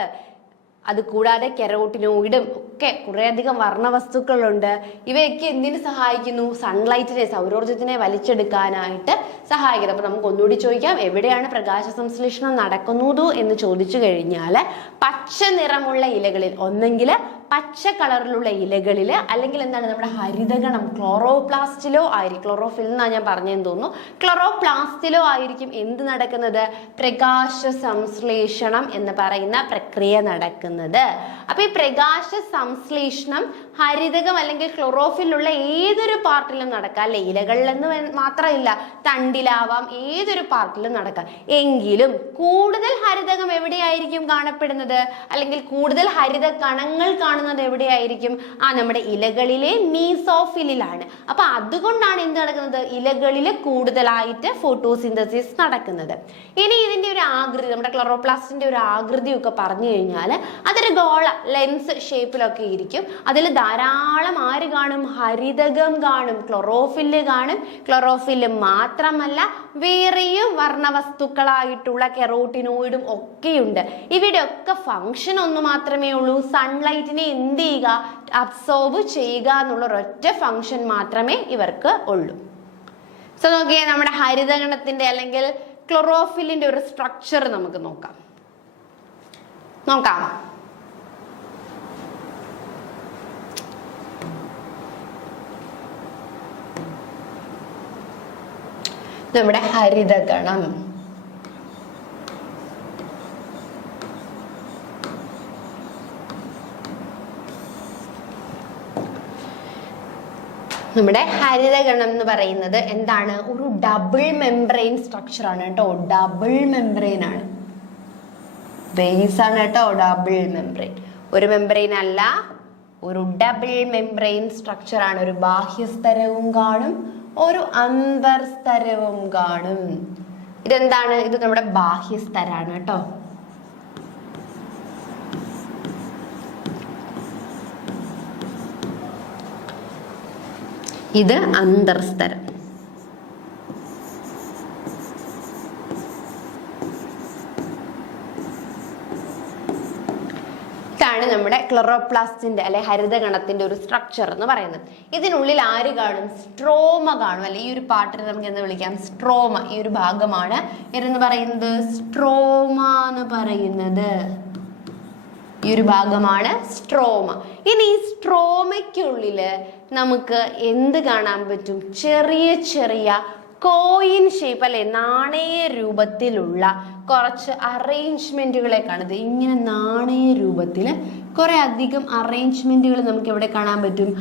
അത് കൂടാതെ കെരോട്ടിനോയിഡും ഒക്കെ കുറേയധികം വർണ്ണവസ്തുക്കളുണ്ട്. ഇവയൊക്കെ എന്തിനു സഹായിക്കുന്നു? സൺലൈറ്റിനെ, സൗരോർജ്ജത്തിനെ വലിച്ചെടുക്കാനായിട്ട് സഹായിക്കുന്നത്. അപ്പൊ നമുക്ക് ഒന്നുകൂടി ചോദിക്കാം, എവിടെയാണ് പ്രകാശ സംശ്ലേഷണം നടക്കുന്നത് എന്ന് ചോദിച്ചു കഴിഞ്ഞാൽ പച്ച നിറമുള്ള ഇലകളിൽ, ഒന്നെങ്കിൽ പച്ച കളറിലുള്ള ഇലകളിൽ അല്ലെങ്കിൽ എന്താണ് നമ്മുടെ ഹരിതഗണം ക്ലോറോപ്ലാസ്റ്റിലോ ആയിരിക്കും, ക്ലോറോഫിൽ എന്നാണ് ഞാൻ പറഞ്ഞതെന്ന് തോന്നുന്നു, ക്ലോറോപ്ലാസ്റ്റിലോ ആയിരിക്കും എന്ത് നടക്കുന്നത്, പ്രകാശ സംശ്ലേഷണം എന്ന് പറയുന്ന പ്രക്രിയ നടക്കുന്നത്. അപ്പൊ ഈ പ്രകാശ സംശ്ലേഷണം ഹരിതകം അല്ലെങ്കിൽ ക്ലോറോഫിലുള്ള ഏതൊരു പാർട്ടിലും നടക്കാം അല്ലെ, ഇലകളിലെന്ന് മാത്രമില്ല, തണ്ടിലാവാം, ഏതൊരു പാർട്ടിലും നടക്കാം. എങ്കിലും കൂടുതൽ ഹരിതകം എവിടെയായിരിക്കും കാണപ്പെടുന്നത്, അല്ലെങ്കിൽ കൂടുതൽ ഹരിത കണങ്ങൾ കാണുന്നത് എവിടെയായിരിക്കും, നമ്മുടെ ഇലകളിലെ മീസോഫിലിലാണ്. അപ്പൊ അതുകൊണ്ടാണ് എന്ത് നടക്കുന്നത്, ഇലകളിൽ കൂടുതലായിട്ട് ഫോട്ടോസിന്തസിസ് നടക്കുന്നത്. ഇനി ഇതിന്റെ ഒരു ആകൃതി, നമ്മുടെ ക്ലോറോപ്ലാസ്റ്റിന്റെ ഒരു ആകൃതിയൊക്കെ പറഞ്ഞു കഴിഞ്ഞാൽ അതൊരു ഗോള ലെൻസ് ഷേപ്പിലൊക്കെ ഇരിക്കും. അതിൽ ധാരാളം ആര് കാണും, ഹരിതകം കാണും, ക്ലോറോഫില്ല് കാണും. ക്ലോറോഫില്ല് മാത്രമല്ല വേറെയും വർണ്ണവസ്തുക്കളായിട്ടുള്ള കെറോട്ടിനോയിഡും ഒക്കെയുണ്ട്. ഇവിടെ ഒക്കെ ഫംഗ്ഷൻ ഒന്ന് മാത്രമേ ഉള്ളൂ, സൺലൈറ്റിനെ എന്ത് ചെയ്യുക, അബ്സോർബ് ചെയ്യുക എന്നുള്ള ഒരൊറ്റ ഫംഗ്ഷൻ മാത്രമേ ഇവർക്ക് ഉള്ളൂ. സോ നോക്കിയേ, നമ്മുടെ ഹരിതഗണത്തിന്റെ അല്ലെങ്കിൽ ക്ലോറോഫില്ലിന്റെ ഒരു സ്ട്രക്ചർ നമുക്ക് നോക്കാം. നമ്മുടെ ഹരിതഗണം എന്ന് പറയുന്നത് എന്താണ്, ഒരു ഡബിൾ മെംബ്രെയിൻ സ്ട്രക്ചർ ആണ് കേട്ടോ. ഡബിൾ മെംബ്രെയിൻ ആണ്, ബേസ് ആണ് കേട്ടോ, ഡബിൾ മെംബ്രെയിൻ. ഒരു മെംബ്രെയിൻ അല്ല, ഒരു ഡബിൾ മെംബ്രെയിൻ സ്ട്രക്ചർ ആണ്. ഒരു ബാഹ്യസ്തരവും കാണും, ഒരു അന്തർസ്തരവും കാണും. ഇതെന്താണ്, ഇത് നമ്മുടെ ബാഹ്യസ്തരാണ് കേട്ടോ. ഇത് അന്തർസ്തരം. ഇതാണ് നമ്മുടെ ക്ലോറോപ്ലാസ്റ്റിന്റെ അല്ലെ ഹരിതഗണത്തിന്റെ ഒരു സ്ട്രക്ചർ എന്ന് പറയുന്നത്. ഇതിനുള്ളിൽ ആര് കാണും, സ്ട്രോമ കാണും അല്ലെ. ഈ ഒരു പാർട്ടിനെ നമുക്ക് എന്ത് വിളിക്കാം, സ്ട്രോമ. ഈ ഒരു ഭാഗമാണ് എന്ന് പറയുന്നത് സ്ട്രോമ എന്ന് പറയുന്നത്. ഈ ഒരു ഭാഗമാണ് സ്ട്രോമ. ഇനി ഈ സ്ട്രോമയ്ക്കുള്ളില് നമുക്ക് എന്ത് കാണാൻ പറ്റും, ചെറിയ ചെറിയ കോയിൻ ഷേപ്പ് അല്ലെ, നാണയ രൂപത്തിലുള്ള കുറച്ച് അറേഞ്ച്മെന്റുകളെ കാണുന്നത്. ഇങ്ങനെ നാണയ രൂപത്തിൽ കുറെ അധികം അറേഞ്ച്മെന്റുകൾ നമുക്ക് എവിടെ കാണാൻ പറ്റും,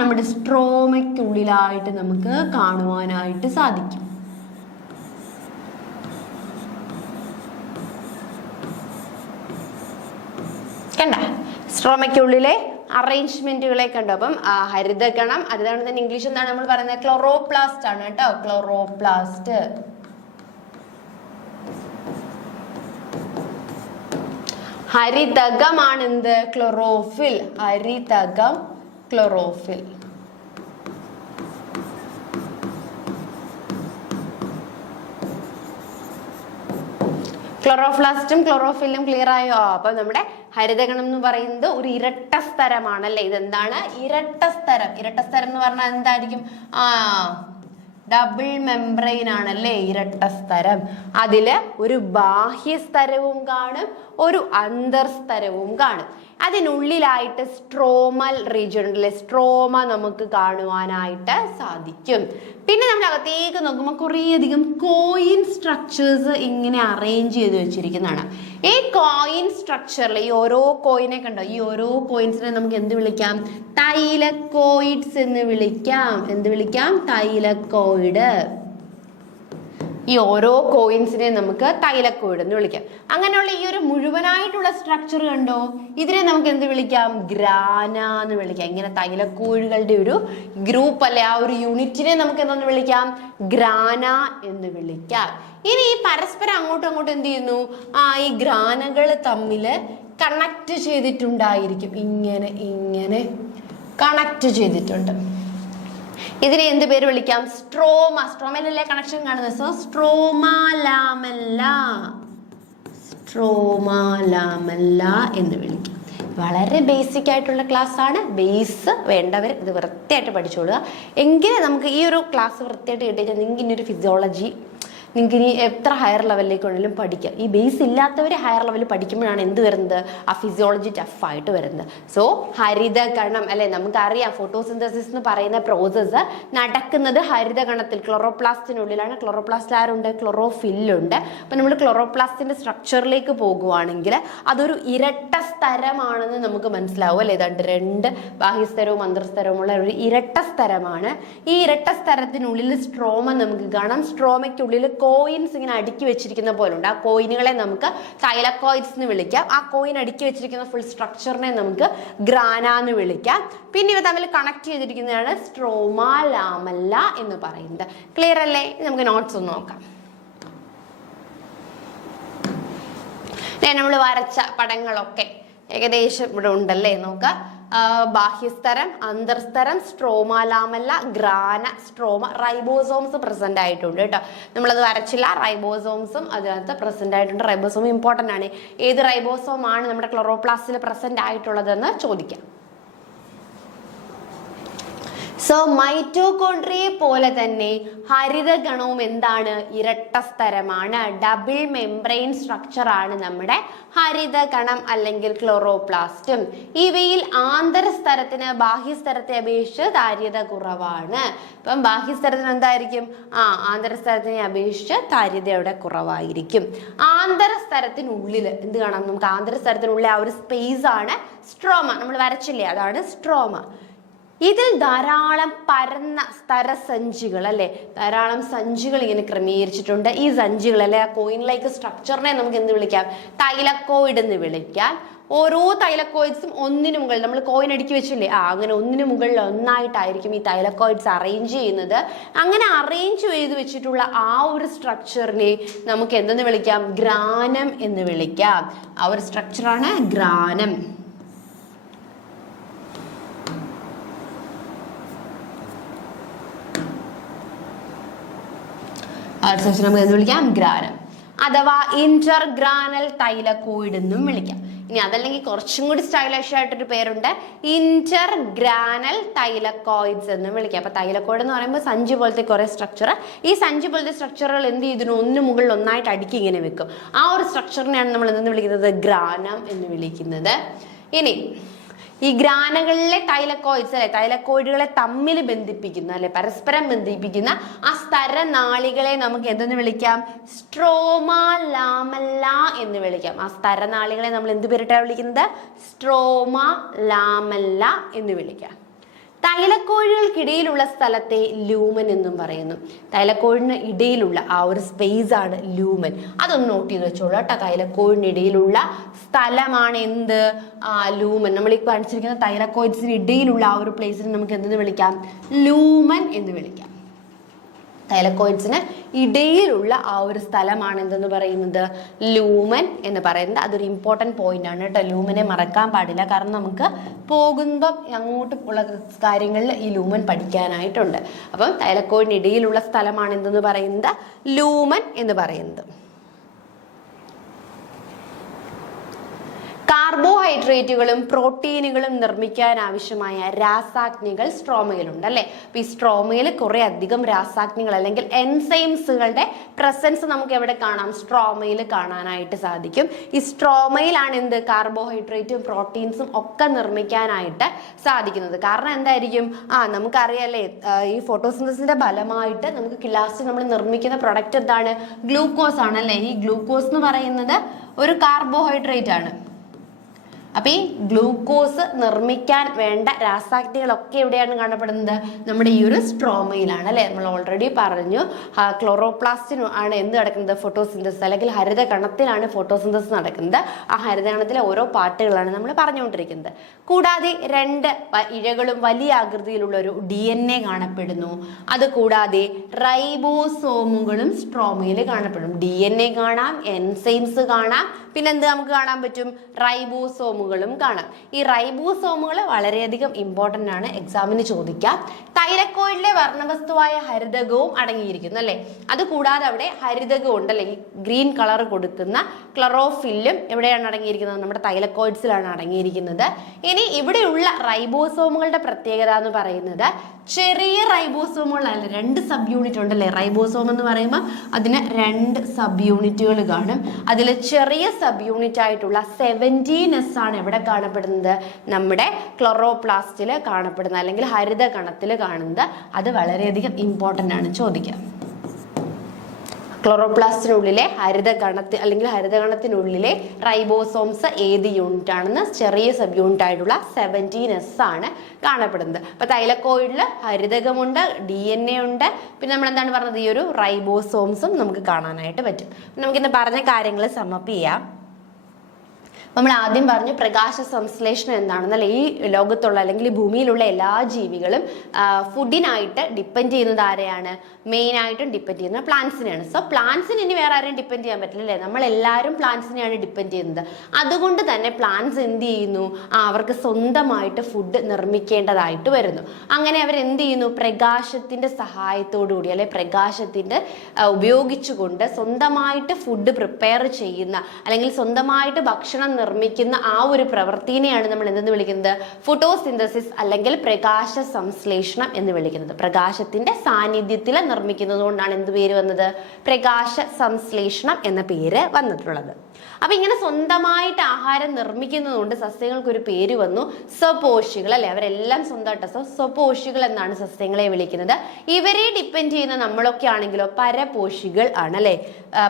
നമ്മുടെ സ്ട്രോമയ്ക്കുള്ളിലായിട്ട് നമുക്ക് കാണുവാനായിട്ട് സാധിക്കും. കണ്ട, സ്ട്രോമയ്ക്കുള്ളിലെ അറേഞ്ച്മെന്റുകളെ കണ്ടു. അപ്പം ഹരിതഗണം, അതുകൊണ്ട് തന്നെ ഇംഗ്ലീഷ് എന്താണ് നമ്മൾ പറയുന്നത്, ക്ലോറോപ്ലാസ്റ്റ് ആണ് കേട്ടോ, ക്ലോറോപ്ലാസ്റ്റ്. ഹരിതകമാണ് എന്ത്, ക്ലോറോഫിൽ. ഹരിതകം ക്ലോറോഫിൽ. ക്ലോറോപ്ലാസ്റ്റും ക്ലോറോഫില്ലും ക്ലിയർ ആയോ? അപ്പൊ നമ്മുടെ ഹരിതഗണം എന്ന് പറയുന്നത് ഒരു ഇരട്ട സ്ഥലമാണല്ലേ. ഇതെന്താണ്, ഇരട്ട സ്ഥലം. ഇരട്ട സ്ഥലം എന്ന് പറഞ്ഞാൽ എന്തായിരിക്കും, ഡബിൾ മെംബ്രെയിൻ ആണല്ലേ ഇരട്ട സ്ഥലം. അതില് ഒരു ബാഹ്യസ്തരവും കാണും, ഒരു അന്തർസ്തരവും കാണും. അതിനുള്ളിലായിട്ട് സ്ട്രോമൽ റീജിയൻ ഉണ്ടല്ലേ, സ്ട്രോമ നമുക്ക് കാണുവാനായിട്ട് സാധിക്കും. പിന്നെ നമ്മൾ അകത്തേക്ക് നോക്കുമ്പോൾ കുറേയധികം കോയിൻ സ്ട്രക്ചേഴ്സ് ഇങ്ങനെ അറേഞ്ച് ചെയ്ത് വെച്ചിരിക്കുന്നതാണ്. ഈ കോയിൻ സ്ട്രക്ചറിൽ ഈ ഓരോ കോയിനെ കണ്ടോ, ഈ ഓരോ കോയിൻസിനെ നമുക്ക് എന്ത് വിളിക്കാം, തൈലക്കോയിഡ്സ് എന്ന് വിളിക്കാം. എന്ത് വിളിക്കാം, തൈലക്കോയിഡ്. ഈ ഓരോ കോയിൻസിനെ നമുക്ക് തൈലക്കോയിഡ് എന്ന് വിളിക്കാം. അങ്ങനെയുള്ള ഈ ഒരു മുഴുവനായിട്ടുള്ള സ്ട്രക്ചർ കണ്ടോ, ഇതിനെ നമുക്ക് എന്ത് വിളിക്കാം, ഗ്രാന എന്ന് വിളിക്കാം. ഇങ്ങനെ തൈലക്കോയിഡുകളുടെ ഒരു ഗ്രൂപ്പ് അല്ലെ, ആ ഒരു യൂണിറ്റിനെ നമുക്ക് എന്തെന്ന് വിളിക്കാം, ഗ്രാന എന്ന് വിളിക്കാം. ഇനി ഈ പരസ്പരം അങ്ങോട്ടും എന്ത് ചെയ്യുന്നു, ഈ ഗ്രാനകൾ തമ്മിൽ കണക്ട് ചെയ്തിട്ടുണ്ടായിരിക്കും. ഇങ്ങനെ കണക്ട് ചെയ്തിട്ടുണ്ട്. ഇതിനെ എന്ത് പേര് വിളിക്കാം, സ്ട്രോമ. സ്ട്രോമയിലല്ലേ കണക്ഷൻ കാണുന്നത്, so stroma lamella, stroma lamella എന്ന് വിളിക്കാം. വളരെ ബേസിക് ആയിട്ടുള്ള ക്ലാസ് ആണ്. ബേസ് വേണ്ടവർ ഇത് വൃത്തിയായിട്ട് പഠിച്ചോളുക. എങ്കിലേ നമുക്ക് ഈ ഒരു ക്ലാസ് വൃത്തിയായിട്ട് കിട്ടിയാൽ നിങ്ങൾക്ക് ഇന്നൊരു ഫിസിയോളജി നിങ്ങൾക്ക് ഇനി എത്ര ഹയർ ലെവലിലേക്ക് വേണമെങ്കിലും പഠിക്കാം. ഈ ബേസ് ഇല്ലാത്തവർ ഹയർ ലെവലിൽ പഠിക്കുമ്പോഴാണ് എന്ത് വരുന്നത്, ആ ഫിസിയോളജി ടഫായിട്ട് വരുന്നത്. സോ ഹരിതകണം അല്ലെ, നമുക്കറിയാം ഫോട്ടോസിന്തസിസ് എന്ന് പറയുന്ന പ്രോസസ്സ് നടക്കുന്നത് ഹരിതകണത്തിൽ, ക്ലോറോപ്ലാസ്റ്റിനുള്ളിലാണ്. ക്ലോറോപ്ലാസ്റ്റ് ആരുണ്ട്, ക്ലോറോഫില്ലുണ്ട്. അപ്പം നമ്മൾ ക്ലോറോപ്ലാസ്റ്റിന്റെ സ്ട്രക്ചറിലേക്ക് പോകുവാണെങ്കിൽ അതൊരു ഇരട്ട സ്തരമാണെന്ന് നമുക്ക് മനസ്സിലാവും അല്ലേ. ഏതാണ്ട് 2 ബാഹ്യസ്തരവും അന്തർസ്തരവുമുള്ള ഒരു ഇരട്ട സ്തരമാണ്. ഈ ഇരട്ട സ്തരത്തിനുള്ളിൽ സ്ട്രോമ നമുക്ക് കാണാം. സ്ട്രോമയ്ക്കുള്ളിൽ കോയിൻസ് ഇങ്ങനെ അടുക്കി വെച്ചിരിക്കുന്ന പോലെ ഉണ്ട്. ആ കോയിനുകളെ നമുക്ക് തൈലക്കോയിഡ്സ് എന്ന് വിളിക്കാം. ആ കോയിൻ അടുക്കി വെച്ചിരിക്കുന്ന ഫുൾ സ്ട്രക്ചറിനെ നമുക്ക് ഗ്രാന എന്ന് വിളിക്കാം. പിന്നെ ഇവ തമ്മിൽ കണക്ട് ചെയ്തിരിക്കുന്നതാണ് സ്ട്രോമ ലാമല്ല എന്ന് പറയുന്നത്. ക്ലിയർ അല്ലേ? നമുക്ക് നോട്ട്സ് ഒന്ന് നോക്കാം. നമ്മൾ വരച്ച പടങ്ങളൊക്കെ ഏകദേശം ഇവിടെ ഉണ്ടല്ലേ, നോക്കാം. ബാഹ്യസ്തരം, അന്തർസ്തരം, stroma lamella, grana, stroma, ribosomes present ആയിട്ടുണ്ട് കേട്ടോ. നമ്മളത് വരച്ചില്ല. റൈബോസോംസും അതിനകത്ത് പ്രസന്റ് ആയിട്ടുണ്ട്. റൈബോസോം ഇമ്പോർട്ടൻ്റ് ആണ്. ഏത് റൈബോസോം ആണ് നമ്മുടെ ക്ലോറോപ്ലാസ്റ്റിൽ പ്രസന്റ് ആയിട്ടുള്ളതെന്ന് ചോദിക്കാം. സോ മൈറ്റോകോൺട്രിയെ പോലെ തന്നെ ഹരിതഗണവും എന്താണ്, ഇരട്ട സ്തരമാണ്. ഡബിൾ മെംബ്രെയിൻ സ്ട്രക്ചർ ആണ് നമ്മുടെ ഹരിതകണം അല്ലെങ്കിൽ ക്ലോറോപ്ലാസ്റ്റും. ഇവയിൽ ആന്തരസ്തരത്തിന് ബാഹ്യസ്തരത്തെ അപേക്ഷിച്ച് താര്യത കുറവാണ്. ഇപ്പം ബാഹ്യസ്തരത്തിന് എന്തായിരിക്കും, ആന്തരസ്തരത്തിനെ അപേക്ഷിച്ച് താര്യതയുടെ കുറവായിരിക്കും. ആന്തരസ്തരത്തിനുള്ളിൽ എന്ത് കാണാം നമുക്ക്, ആന്തരസ്തരത്തിനുള്ളിൽ ആ ഒരു സ്പേസ് ആണ് സ്ട്രോമ. നമ്മൾ വരച്ചില്ലേ, അതാണ് സ്ട്രോമ. ഇതിൽ ധാരാളം പരന്ന സ്തരസഞ്ചികൾ അല്ലെ, ധാരാളം സഞ്ചികൾ ഇങ്ങനെ ക്രമീകരിച്ചിട്ടുണ്ട്. ഈ സഞ്ചികൾ അല്ലെ, ആ കോയിൻ ലൈക്ക് സ്ട്രക്ചറിനെ നമുക്ക് എന്ത് വിളിക്കാം, തൈലക്കോയിഡ് എന്ന് വിളിക്കാം. ഓരോ തൈലക്കോയിഡ്സും ഒന്നിനു മുകളിൽ, നമ്മൾ കോയിൻ അടുക്കി വെച്ചില്ലേ, അങ്ങനെ ഒന്നിനു മുകളിൽ ഒന്നായിട്ടായിരിക്കും ഈ തൈലക്കോയിഡ്സ് അറേഞ്ച് ചെയ്യുന്നത്. അങ്ങനെ അറേഞ്ച് ചെയ്ത് വെച്ചിട്ടുള്ള ആ ഒരു സ്ട്രക്ചറിനെ നമുക്ക് എന്തെന്ന് വിളിക്കാം, ഗ്രാനം എന്ന് വിളിക്കാം. ആ ഒരു സ്ട്രക്ചറാണ് ഗ്രാനം. നമുക്ക് എന്ന് വിളിക്കാം ഗ്രാനം, അഥവാ ഇന്റർഗ്രാനൽ തൈലക്കോയിഡ് എന്നും വിളിക്കാം. ഇനി അതല്ലെങ്കിൽ കുറച്ചും കൂടി സ്റ്റൈലിഷ് ആയിട്ടൊരു പേരുണ്ട്, ഇന്റർഗ്രാനൽ തൈലക്കോയിഡ്സ് എന്ന് വിളിക്കാം. അപ്പൊ തൈലക്കോയിഡ് എന്ന് പറയുമ്പോൾ സഞ്ചി പോലത്തെ കുറെ സ്ട്രക്ചർ, ഈ സഞ്ചി പോലത്തെ സ്ട്രക്ചറുകൾ എന്ത് ചെയ്തിന്, ഒന്ന് മുകളിൽ ഒന്നായിട്ട് അടുക്കി ഇങ്ങനെ വെക്കും. ആ ഒരു സ്ട്രക്ചറിനെയാണ് നമ്മൾ എന്തെന്ന് വിളിക്കുന്നത്, ഗ്രാനം എന്ന് വിളിക്കുന്നത്. ഇനി ഈ ഗ്രാനകളിലെ തൈലക്കോയിഡ്സ് അല്ലെ, തൈലക്കോയിഡുകളെ തമ്മിൽ ബന്ധിപ്പിക്കുന്ന അല്ലെ, പരസ്പരം ബന്ധിപ്പിക്കുന്ന ആ സ്തരനാളികളെ നമുക്ക് എന്തെന്ന് വിളിക്കാം, സ്ട്രോമ ലാമല്ല എന്ന് വിളിക്കാം. ആ സ്തരനാളികളെ നമ്മൾ എന്ത് പേരിട്ടാണ് വിളിക്കുന്നത്, സ്ട്രോമ ലാമല്ല എന്ന് വിളിക്കാം. തൈലക്കോഴികൾക്കിടയിലുള്ള സ്ഥലത്തെ ലൂമൻ എന്നും പറയുന്നു. തൈലക്കോഴിന് ഇടയിലുള്ള ആ ഒരു സ്പേസ് ആണ് ലൂമൻ. അതൊന്ന് നോട്ട് ചെയ്ത് വെച്ചോളൂ കേട്ടോ. തൈലക്കോഴിന് ഇടയിലുള്ള സ്ഥലമാണ് എന്ത്, ലൂമൻ. നമ്മൾ ഈ കാണിച്ചിരിക്കുന്ന തൈലക്കോയിഡ്സിന് ഇടയിലുള്ള ആ ഒരു പ്ലേസിന് നമുക്ക് എന്തെന്ന് വിളിക്കാം, ലൂമൻ എന്ന് വിളിക്കാം. തൈലക്കോയിഡ്സിന് ഇടയിലുള്ള ആ ഒരു സ്ഥലമാണ് എന്തെന്ന് പറയുന്നത്, ലൂമൻ എന്ന് പറയുന്നത്. അതൊരു ഇമ്പോർട്ടൻറ്റ് പോയിന്റ് ആണ് കേട്ടോ. ലൂമനെ മറക്കാൻ പാടില്ല. കാരണം നമുക്ക് പോകുമ്പം അങ്ങോട്ട് ഉള്ള കാര്യങ്ങളിൽ ഈ ലൂമൻ പഠിക്കാനായിട്ടുണ്ട്. അപ്പം തൈലക്കോയിഡിന് ഇടയിലുള്ള സ്ഥലമാണ് എന്തെന്ന് പറയുന്നത്, ലൂമൻ എന്ന് പറയുന്നത്. കാർബോഹൈഡ്രേറ്റുകളും പ്രോട്ടീനുകളും നിർമ്മിക്കാൻ ആവശ്യമായ രാസാഗ്നികൾ സ്ട്രോമയിലുണ്ട് അല്ലെ. അപ്പൊ ഈ സ്ട്രോമയിൽ കുറെ അധികം രാസാഗ്നികൾ അല്ലെങ്കിൽ എൻസൈംസുകളുടെ പ്രസൻസ് നമുക്ക് എവിടെ കാണാം, സ്ട്രോമയിൽ കാണാനായിട്ട് സാധിക്കും. ഈ സ്ട്രോമയിലാണ് എന്ത്, കാർബോഹൈഡ്രേറ്റും പ്രോട്ടീൻസും ഒക്കെ നിർമ്മിക്കാനായിട്ട് സാധിക്കുന്നത്. കാരണം എന്തായിരിക്കും, നമുക്കറിയാലേ ഈ ഫോട്ടോസിന്തസിന്റെ ഫലമായിട്ട് നമുക്ക് ലാസ്റ്റ് നമ്മൾ നിർമ്മിക്കുന്ന പ്രൊഡക്റ്റ് എന്താണ്, ഗ്ലൂക്കോസ് ആണ് അല്ലെ. ഈ ഗ്ലൂക്കോസ് എന്ന് പറയുന്നത് ഒരു കാർബോഹൈഡ്രേറ്റ് ആണ്. അപ്പൊ ഈ ഗ്ലൂക്കോസ് നിർമ്മിക്കാൻ വേണ്ട രാസാഗ്നികളൊക്കെ എവിടെയാണ് കാണപ്പെടുന്നത്, നമ്മുടെ ഈ ഒരു സ്ട്രോമയിലാണ് അല്ലെ. നമ്മൾ ഓൾറെഡി പറഞ്ഞു ക്ലോറോപ്ലാസ്റ്റിന് ആണ് എന്ത് നടക്കുന്നത്, ഫോട്ടോസിന്തസിസ്, അല്ലെങ്കിൽ ഹരിതകണത്തിലാണ് ഫോട്ടോസിന്തസിസ് നടക്കുന്നത്. ആ ഹരിതകണത്തിലെ ഓരോ പാർട്ടുകളാണ് നമ്മൾ പറഞ്ഞുകൊണ്ടിരിക്കുന്നത്. കൂടാതെ 2 ഇഴകളും വലിയ ആകൃതിയിലുള്ള ഒരു DNA കാണപ്പെടുന്നു. അത് കൂടാതെ റൈബോസോമുകളും സ്ട്രോമയിൽ കാണപ്പെടും. DNA കാണാം, എൻസൈംസ് കാണാം, പിന്നെ എന്ത് നമുക്ക് കാണാൻ പറ്റും, റൈബോസോമുകളും കാണാം. ഈ റൈബോസോമുകൾ വളരെയധികം ഇമ്പോർട്ടൻ്റ് ആണ്, എക്സാമിന് ചോദിക്കാം. തൈലക്കോയിഡിലെ വർണ്ണവസ്തുവായ ഹരിതകവും അടങ്ങിയിരിക്കുന്നു അല്ലെ. അത് കൂടാതെ അവിടെ ഹരിതകം ഉണ്ടല്ലേ, ഈ ഗ്രീൻ കളർ കൊടുക്കുന്ന ക്ലോറോഫില്ലും എവിടെയാണ് അടങ്ങിയിരിക്കുന്നത്, നമ്മുടെ തൈലക്കോയിഡ്സിലാണ് അടങ്ങിയിരിക്കുന്നത്. ഇനി ഇവിടെയുള്ള റൈബോസോമുകളുടെ പ്രത്യേകത എന്ന് പറയുന്നത് ചെറിയ റൈബോസോമുള്ള 2 സബ് യൂണിറ്റ് ഉണ്ടല്ലേ. റൈബോസോം എന്ന് പറയുമ്പോൾ അതിന് 2 സബ് യൂണിറ്റുകൾ കാണും. അതിൽ ചെറിയ സബ് യൂണിറ്റ് ആയിട്ടുള്ള 17S ആണ് എവിടെ കാണപ്പെടുന്നത്, നമ്മുടെ ക്ലോറോപ്ലാസ്റ്റിൽ കാണപ്പെടുന്നത് അല്ലെങ്കിൽ ഹരിത കണത്തിൽ കാണുന്നത്. അത് വളരെയധികം ഇമ്പോർട്ടൻ്റ് ആണ്, ചോദിക്കാം. ക്ലോറോപ്ലാസ്റ്റിനുള്ളിലെ അല്ലെങ്കിൽ ഹരിതകണത്തിനുള്ളിലെ റൈബോസോംസ് ഏത് യൂണിറ്റ് ആണെന്ന് ചെറിയ സബ് യൂണിറ്റ് ആയിട്ടുള്ള 17S ആണ് കാണപ്പെടുന്നത്. അപ്പൊ തൈലക്കോയിഡിൽ ഹരിതകമുണ്ട്, DNA ഉണ്ട്, പിന്നെ നമ്മൾ എന്താണ് പറഞ്ഞത്, ഈ ഒരു റൈബോസോംസും നമുക്ക് കാണാനായിട്ട് പറ്റും. നമുക്കിന്ന് പറഞ്ഞ കാര്യങ്ങൾ സമപ്പ് ചെയ്യാം. നമ്മൾ ആദ്യം പറഞ്ഞു പ്രകാശ സംശ്ലേഷണം എന്താണെന്നല്ലേ. ഈ ലോകത്തുള്ള അല്ലെങ്കിൽ ഭൂമിയിലുള്ള എല്ലാ ജീവികളും ഫുഡിനായിട്ട് ഡിപ്പെൻഡ് ചെയ്യുന്നത് ആരെയാണ്, മെയിനായിട്ടും ഡിപ്പെൻഡ് ചെയ്യുന്നത് പ്ലാന്റ്സിനെയാണ്. സോ പ്ലാന്റ്സിന് ഇനി വേറെ ആരെയും ഡിപ്പെൻഡ് ചെയ്യാൻ പറ്റില്ല അല്ലേ, നമ്മളെല്ലാവരും പ്ലാന്റ്സിനെയാണ് ഡിപ്പെൻഡ് ചെയ്യുന്നത്. അതുകൊണ്ട് തന്നെ പ്ലാന്റ്സ് എന്ത് ചെയ്യുന്നു, അവർക്ക് സ്വന്തമായിട്ട് ഫുഡ് നിർമ്മിക്കേണ്ടതായിട്ട് വരുന്നു. അങ്ങനെ അവർ എന്ത് ചെയ്യുന്നു, പ്രകാശത്തിന്റെ സഹായത്തോടു കൂടി അല്ലെ പ്രകാശത്തിന്റെ ഉപയോഗിച്ചുകൊണ്ട് സ്വന്തമായിട്ട് ഫുഡ് പ്രിപ്പയർ ചെയ്യുന്ന അല്ലെങ്കിൽ സ്വന്തമായിട്ട് ഭക്ഷണം നിർമ്മിക്കുന്ന ആ ഒരു പ്രവൃത്തിനെയാണ് നമ്മൾ എന്തെന്ന് വിളിക്കുന്നത്, ഫോട്ടോസിന്തസിസ് അല്ലെങ്കിൽ പ്രകാശ സംശ്ലേഷണം എന്ന് വിളിക്കുന്നത്. പ്രകാശത്തിന്റെ സാന്നിധ്യത്തിൽ നിർമ്മിക്കുന്നത് കൊണ്ടാണ് എന്ത് പേര് വന്നത്, പ്രകാശ സംശ്ലേഷണം എന്ന പേര് വന്നിട്ടുള്ളത്. അപ്പൊ ഇങ്ങനെ സ്വന്തമായിട്ട് ആഹാരം നിർമ്മിക്കുന്നതുകൊണ്ട് സസ്യങ്ങൾക്ക് ഒരു പേര് വന്നു, സ്വപോഷികൾ അല്ലെ. അവരെല്ലാം സ്വന്തമായിട്ട് സ്വപോഷികൾ എന്നാണ് സസ്യങ്ങളെ വിളിക്കുന്നത്. ഇവരെ ഡിപ്പെൻഡ് ചെയ്യുന്ന നമ്മളൊക്കെ ആണെങ്കിലോ പരപോഷികൾ ആണ് അല്ലെ.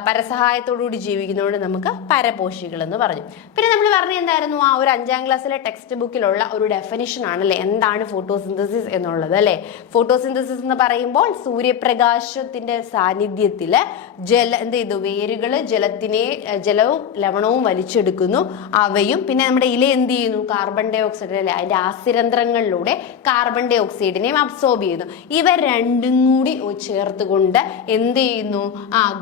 പരസഹായത്തോടുകൂടി ജീവിക്കുന്നതുകൊണ്ട് നമുക്ക് പരപോഷികൾ എന്ന് പറഞ്ഞു. പിന്നെ നമ്മൾ പറഞ്ഞ എന്തായിരുന്നു, ആ ഒരു 5ാം ക്ലാസ്സിലെ ടെക്സ്റ്റ് ബുക്കിലുള്ള ഒരു ഡെഫിനിഷൻ ആണല്ലേ എന്താണ് ഫോട്ടോസിന്തസിസ് എന്നുള്ളത് അല്ലെ. ഫോട്ടോസിന്തസിസ് എന്ന് പറയുമ്പോൾ സൂര്യപ്രകാശത്തിന്റെ സാന്നിധ്യത്തില് എന്ത് ചെയ്തു, വേരുകള് ജലവും ലവണവും വലിച്ചെടുക്കുന്നു. അവയും പിന്നെ നമ്മുടെ ഇല എന്ത് ചെയ്യുന്നു, കാർബൺ ഡൈ ഓക്സൈഡ് അല്ലെ, അതിന്റെ ആസ്യരന്ധ്രങ്ങളിലൂടെ കാർബൺ ഡൈ ഓക്സൈഡിനെയും അബ്സോർബ് ചെയ്യുന്നു. ഇവ രണ്ടും കൂടി ചേർത്തുകൊണ്ട് എന്ത് ചെയ്യുന്നു,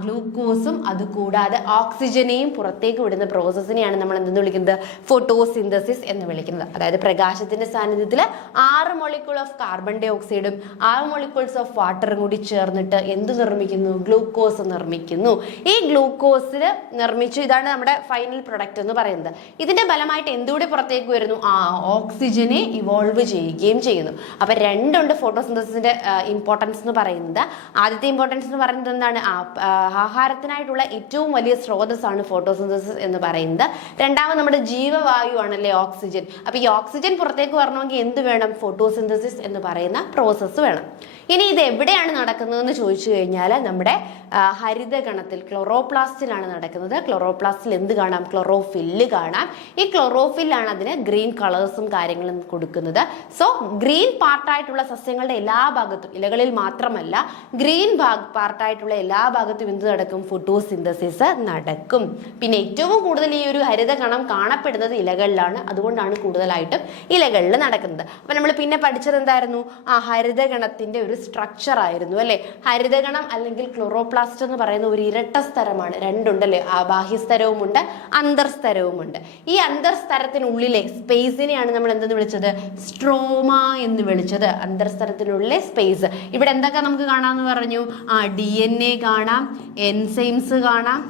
ഗ്ലൂക്കോസും അതുകൂടാതെ ഓക്സിജനെയും പുറത്തേക്ക് വിടുന്ന പ്രോസസ്സിനെയാണ് നമ്മൾ എന്തെന്ന് വിളിക്കുന്നത്, ഫോട്ടോസിന്തസിസ് എന്ന് വിളിക്കുന്നത്. അതായത് പ്രകാശത്തിന്റെ സാന്നിധ്യത്തിൽ 6 മോളിക്യൂൾ ഓഫ് കാർബൺ ഡൈ ഓക്സൈഡും 6 മോളിക്യൂൾസ് ഓഫ് വാട്ടറും കൂടി ചേർന്നിട്ട് എന്ത് നിർമ്മിക്കുന്നു, ഗ്ലൂക്കോസ് നിർമ്മിക്കുന്നു. ഈ ഗ്ലൂക്കോസിൽ നിർമ്മിച്ചു, ഇതാണ് നമ്മുടെ ഫൈനൽ പ്രൊഡക്റ്റ് എന്ന് പറയുന്നത്. ഇതിന്റെ ഫലമായിട്ട് എന്തുകൂടി പുറത്തേക്ക് വരുന്നു, ഓക്സിജനെ ഇവോൾവ് ചെയ്യുകയും ചെയ്യുന്നു. അപ്പൊ രണ്ടുണ്ട് ഫോട്ടോസിന്തസിന്റെ ഇമ്പോർട്ടൻസ് എന്ന് പറയുന്നത്. ആദ്യത്തെ ഇമ്പോർട്ടൻസ് എന്ന് പറയുന്നത് എന്താണ്, ആഹാരത്തിനായിട്ടുള്ള ഏറ്റവും വലിയ സ്രോതസ്സാണ് ഫോട്ടോസിന്തസിസ് എന്ന് പറയുന്നത്. രണ്ടാമത് നമ്മുടെ ജീവവായു ആണല്ലേ ഓക്സിജൻ. അപ്പൊ ഈ ഓക്സിജൻ പുറത്തേക്ക് വരണമെങ്കിൽ എന്ത് വേണം, ഫോട്ടോസിന്തസിസ് എന്ന് പറയുന്ന പ്രോസസ്സ് വേണം. ഇനി ഇത് എവിടെയാണ് നടക്കുന്നതെന്ന് ചോദിച്ചു കഴിഞ്ഞാൽ നമ്മുടെ ഹരിതകണത്തിൽ ക്ലോറോപ്ലാസ്റ്റിലാണ് നടക്കുന്നത്. ക്ലോറോപ്ലാസ്റ്റിൽ എന്ത് കാണാം, ക്ലോറോഫില്ല് കാണാം. ഈ ക്ലോറോഫില്ലാണ് അതിന് ഗ്രീൻ കളേഴ്സും കാര്യങ്ങളും കൊടുക്കുന്നത്. സോ ഗ്രീൻ പാർട്ടായിട്ടുള്ള സസ്യങ്ങളുടെ എല്ലാ ഭാഗത്തും, ഇലകളിൽ മാത്രമല്ല ഗ്രീൻ പാർട്ടായിട്ടുള്ള എല്ലാ ഭാഗത്തും എന്ത് നടക്കും, ഫോട്ടോസിന്തസിസ് നടക്കും. പിന്നെ ഏറ്റവും കൂടുതൽ ഈ ഒരു ഹരിതകണം കാണപ്പെടുന്നത് ഇലകളിലാണ്. അതുകൊണ്ടാണ് കൂടുതലായിട്ടും ഇലകളിൽ നടക്കുന്നത്. അപ്പൊ നമ്മൾ പിന്നെ പഠിച്ചത് എന്തായിരുന്നു, ഹരിതകണത്തിന്റെ ഒരു സ്ട്രക്ചർ ആയിരുന്നു അല്ലെ. ഹരിതകണം അല്ലെങ്കിൽ ക്ലോറോപ്ലാസ്റ്റ് എന്ന് പറയുന്ന ഒരു ഇരട്ട സ്തരമാണ്, രണ്ടുണ്ടല്ലേ, ബാഹ്യസ്തരവുമുണ്ട് അന്തർസ്തരവുമുണ്ട്. ഈ അന്തർസ്തരത്തിനുള്ളിലെ സ്പേസിനെയാണ് നമ്മൾ എന്തെന്ന് വിളിച്ചത്, സ്ട്രോമ എന്ന് വിളിച്ചത്. അന്തർസ്തരത്തിനുള്ളിലെ സ്പേസ്. ഇവിടെ എന്തൊക്കെ നമുക്ക് കാണാമെന്ന് പറഞ്ഞു, DNA കാണാം, എൻസൈംസ് കാണാം,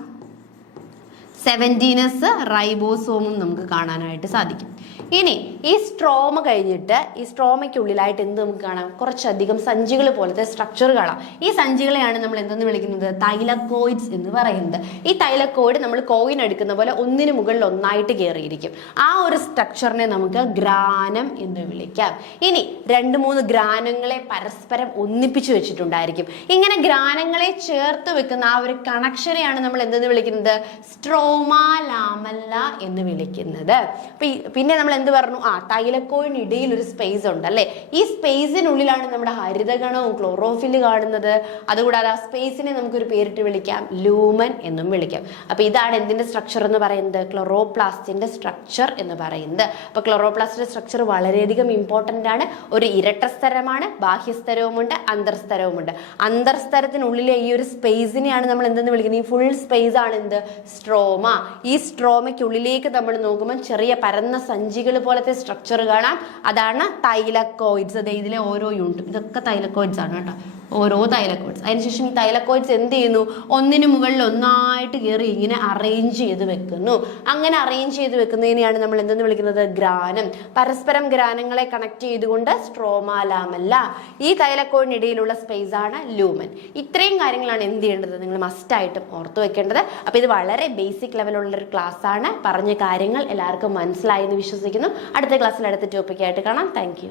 17S റൈബോസോമും നമുക്ക് കാണാനായിട്ട് സാധിക്കും. ഇനി ഈ സ്ട്രോമ കഴിഞ്ഞിട്ട് ഈ സ്ട്രോമയ്ക്കുള്ളിലായിട്ട് എന്ത് നമുക്ക് കാണാം, കുറച്ചധികം സഞ്ചികൾ പോലത്തെ സ്ട്രക്ചർ കാണാം. ഈ സഞ്ചികളെയാണ് നമ്മൾ എന്തെന്ന് വിളിക്കുന്നത്, തൈലക്കോയിഡ്സ് എന്ന് പറയുന്നത്. ഈ തൈലക്കോയിഡ് നമ്മൾ കോയിൻ എടുക്കുന്ന പോലെ ഒന്നിന് മുകളിൽ ഒന്നായിട്ട് കയറിയിരിക്കും. ആ ഒരു സ്ട്രക്ചറിനെ നമുക്ക് ഗ്രാനം എന്ന് വിളിക്കാം. ഇനി 2-3 ഗ്രാനങ്ങളെ പരസ്പരം ഒന്നിപ്പിച്ചു വെച്ചിട്ടുണ്ടായിരിക്കും. ഇങ്ങനെ ഗ്രാനങ്ങളെ ചേർത്ത് വെക്കുന്ന ആ ഒരു കണക്ഷനെയാണ് നമ്മൾ എന്തെന്ന് വിളിക്കുന്നത്, സ്ട്രോമ ലാമല്ല എന്ന് വിളിക്കുന്നത്. പിന്നെ നമ്മൾ എന്ത് പറഞ്ഞു, തൈലക്കോയിനിടയിൽ ഒരു സ്പേസ് ഉണ്ട് അല്ലെ. ഈ സ്പേസിനുള്ളിലാണ് നമ്മുടെ ഹരിതകണവും ക്ലോറോഫില് കാണുന്നത്. അതുകൂടാതെ ആ സ്പേസിനെ നമുക്കൊരു പേരിട്ട് വിളിക്കാം, ലൂമൻ എന്നും വിളിക്കാം. അപ്പൊ ഇതാണ് എന്തിന്റെ സ്ട്രക്ചർ എന്ന് പറയുന്നത്, ക്ലോറോപ്ലാസ്റ്റിന്റെ സ്ട്രക്ചർ എന്ന് പറയുന്നത്. അപ്പൊ ക്ലോറോപ്ലാസ്റ്റിന്റെ സ്ട്രക്ചർ വളരെയധികം ഇമ്പോർട്ടന്റ് ആണ്. ഒരു ഇരട്ട സ്തരമാണ്, ബാഹ്യസ്തരവുമുണ്ട് അന്തർസ്തരവുമുണ്ട്. അന്തർസ്തരത്തിനുള്ളിലെ ഈ ഒരു സ്പേസിനെയാണ് നമ്മൾ എന്തെന്ന് വിളിക്കുന്നത്, ഈ ഫുൾ സ്പേസ് ആണ് എന്ത്, സ്ട്രോമ. ഈ സ്ട്രോമയ്ക്കുള്ളിലേക്ക് നമ്മൾ നോക്കുമ്പോൾ ചെറിയ പരന്ന സഞ്ചികൾ പോലത്തെ സ്ട്രക്ചർ കാണാം. അതാണ് തൈലക്കോയിഡ്സ്. ഇതിലെ ഓരോ യൂണിറ്റും ഇതൊക്കെ തൈലക്കോയിഡ്സ് ആണ് കേട്ടോ. ഓരോ തൈലക്കോയിഡ്സ്. അതിനുശേഷം ഈ തൈലക്കോയിഡ്സ് എന്ത് ചെയ്യുന്നു? ഒന്നിനു മുകളിൽ ഒന്നായിട്ട് കയറി ഇങ്ങനെ അറേഞ്ച് ചെയ്ത് വെക്കുന്നു. അങ്ങനെ അറേഞ്ച് ചെയ്ത് വെക്കുന്നതിനെയാണ് നമ്മൾ എന്തെന്ന് വിളിക്കുന്നത്? ഗ്രാനം. പരസ്പരം ഗ്രാനങ്ങളെ കണക്ട് ചെയ്തുകൊണ്ട് സ്ട്രോമ ലാമെല്ല. ഈ തൈലക്കോയിഡിനിടയിലുള്ള സ്പേസ് ആണ് ലൂമൻ. ഇത്രയും കാര്യങ്ങളാണ് എന്ത് ചെയ്യേണ്ടത്? നിങ്ങൾ മസ്റ്റായിട്ടും ഓർത്തു വെക്കേണ്ടത്. അപ്പോൾ ഇത് വളരെ ബേസിക് ലെവലുള്ള ഒരു ക്ലാസ് ആണ്. പറഞ്ഞ കാര്യങ്ങൾ എല്ലാവർക്കും മനസ്സിലായി എന്ന് വിശ്വസിക്കുന്നു. അടുത്ത ക്ലാസ്സിൽ അടുത്ത ടോപ്പിക്കായിട്ട് കാണാം. Thank you.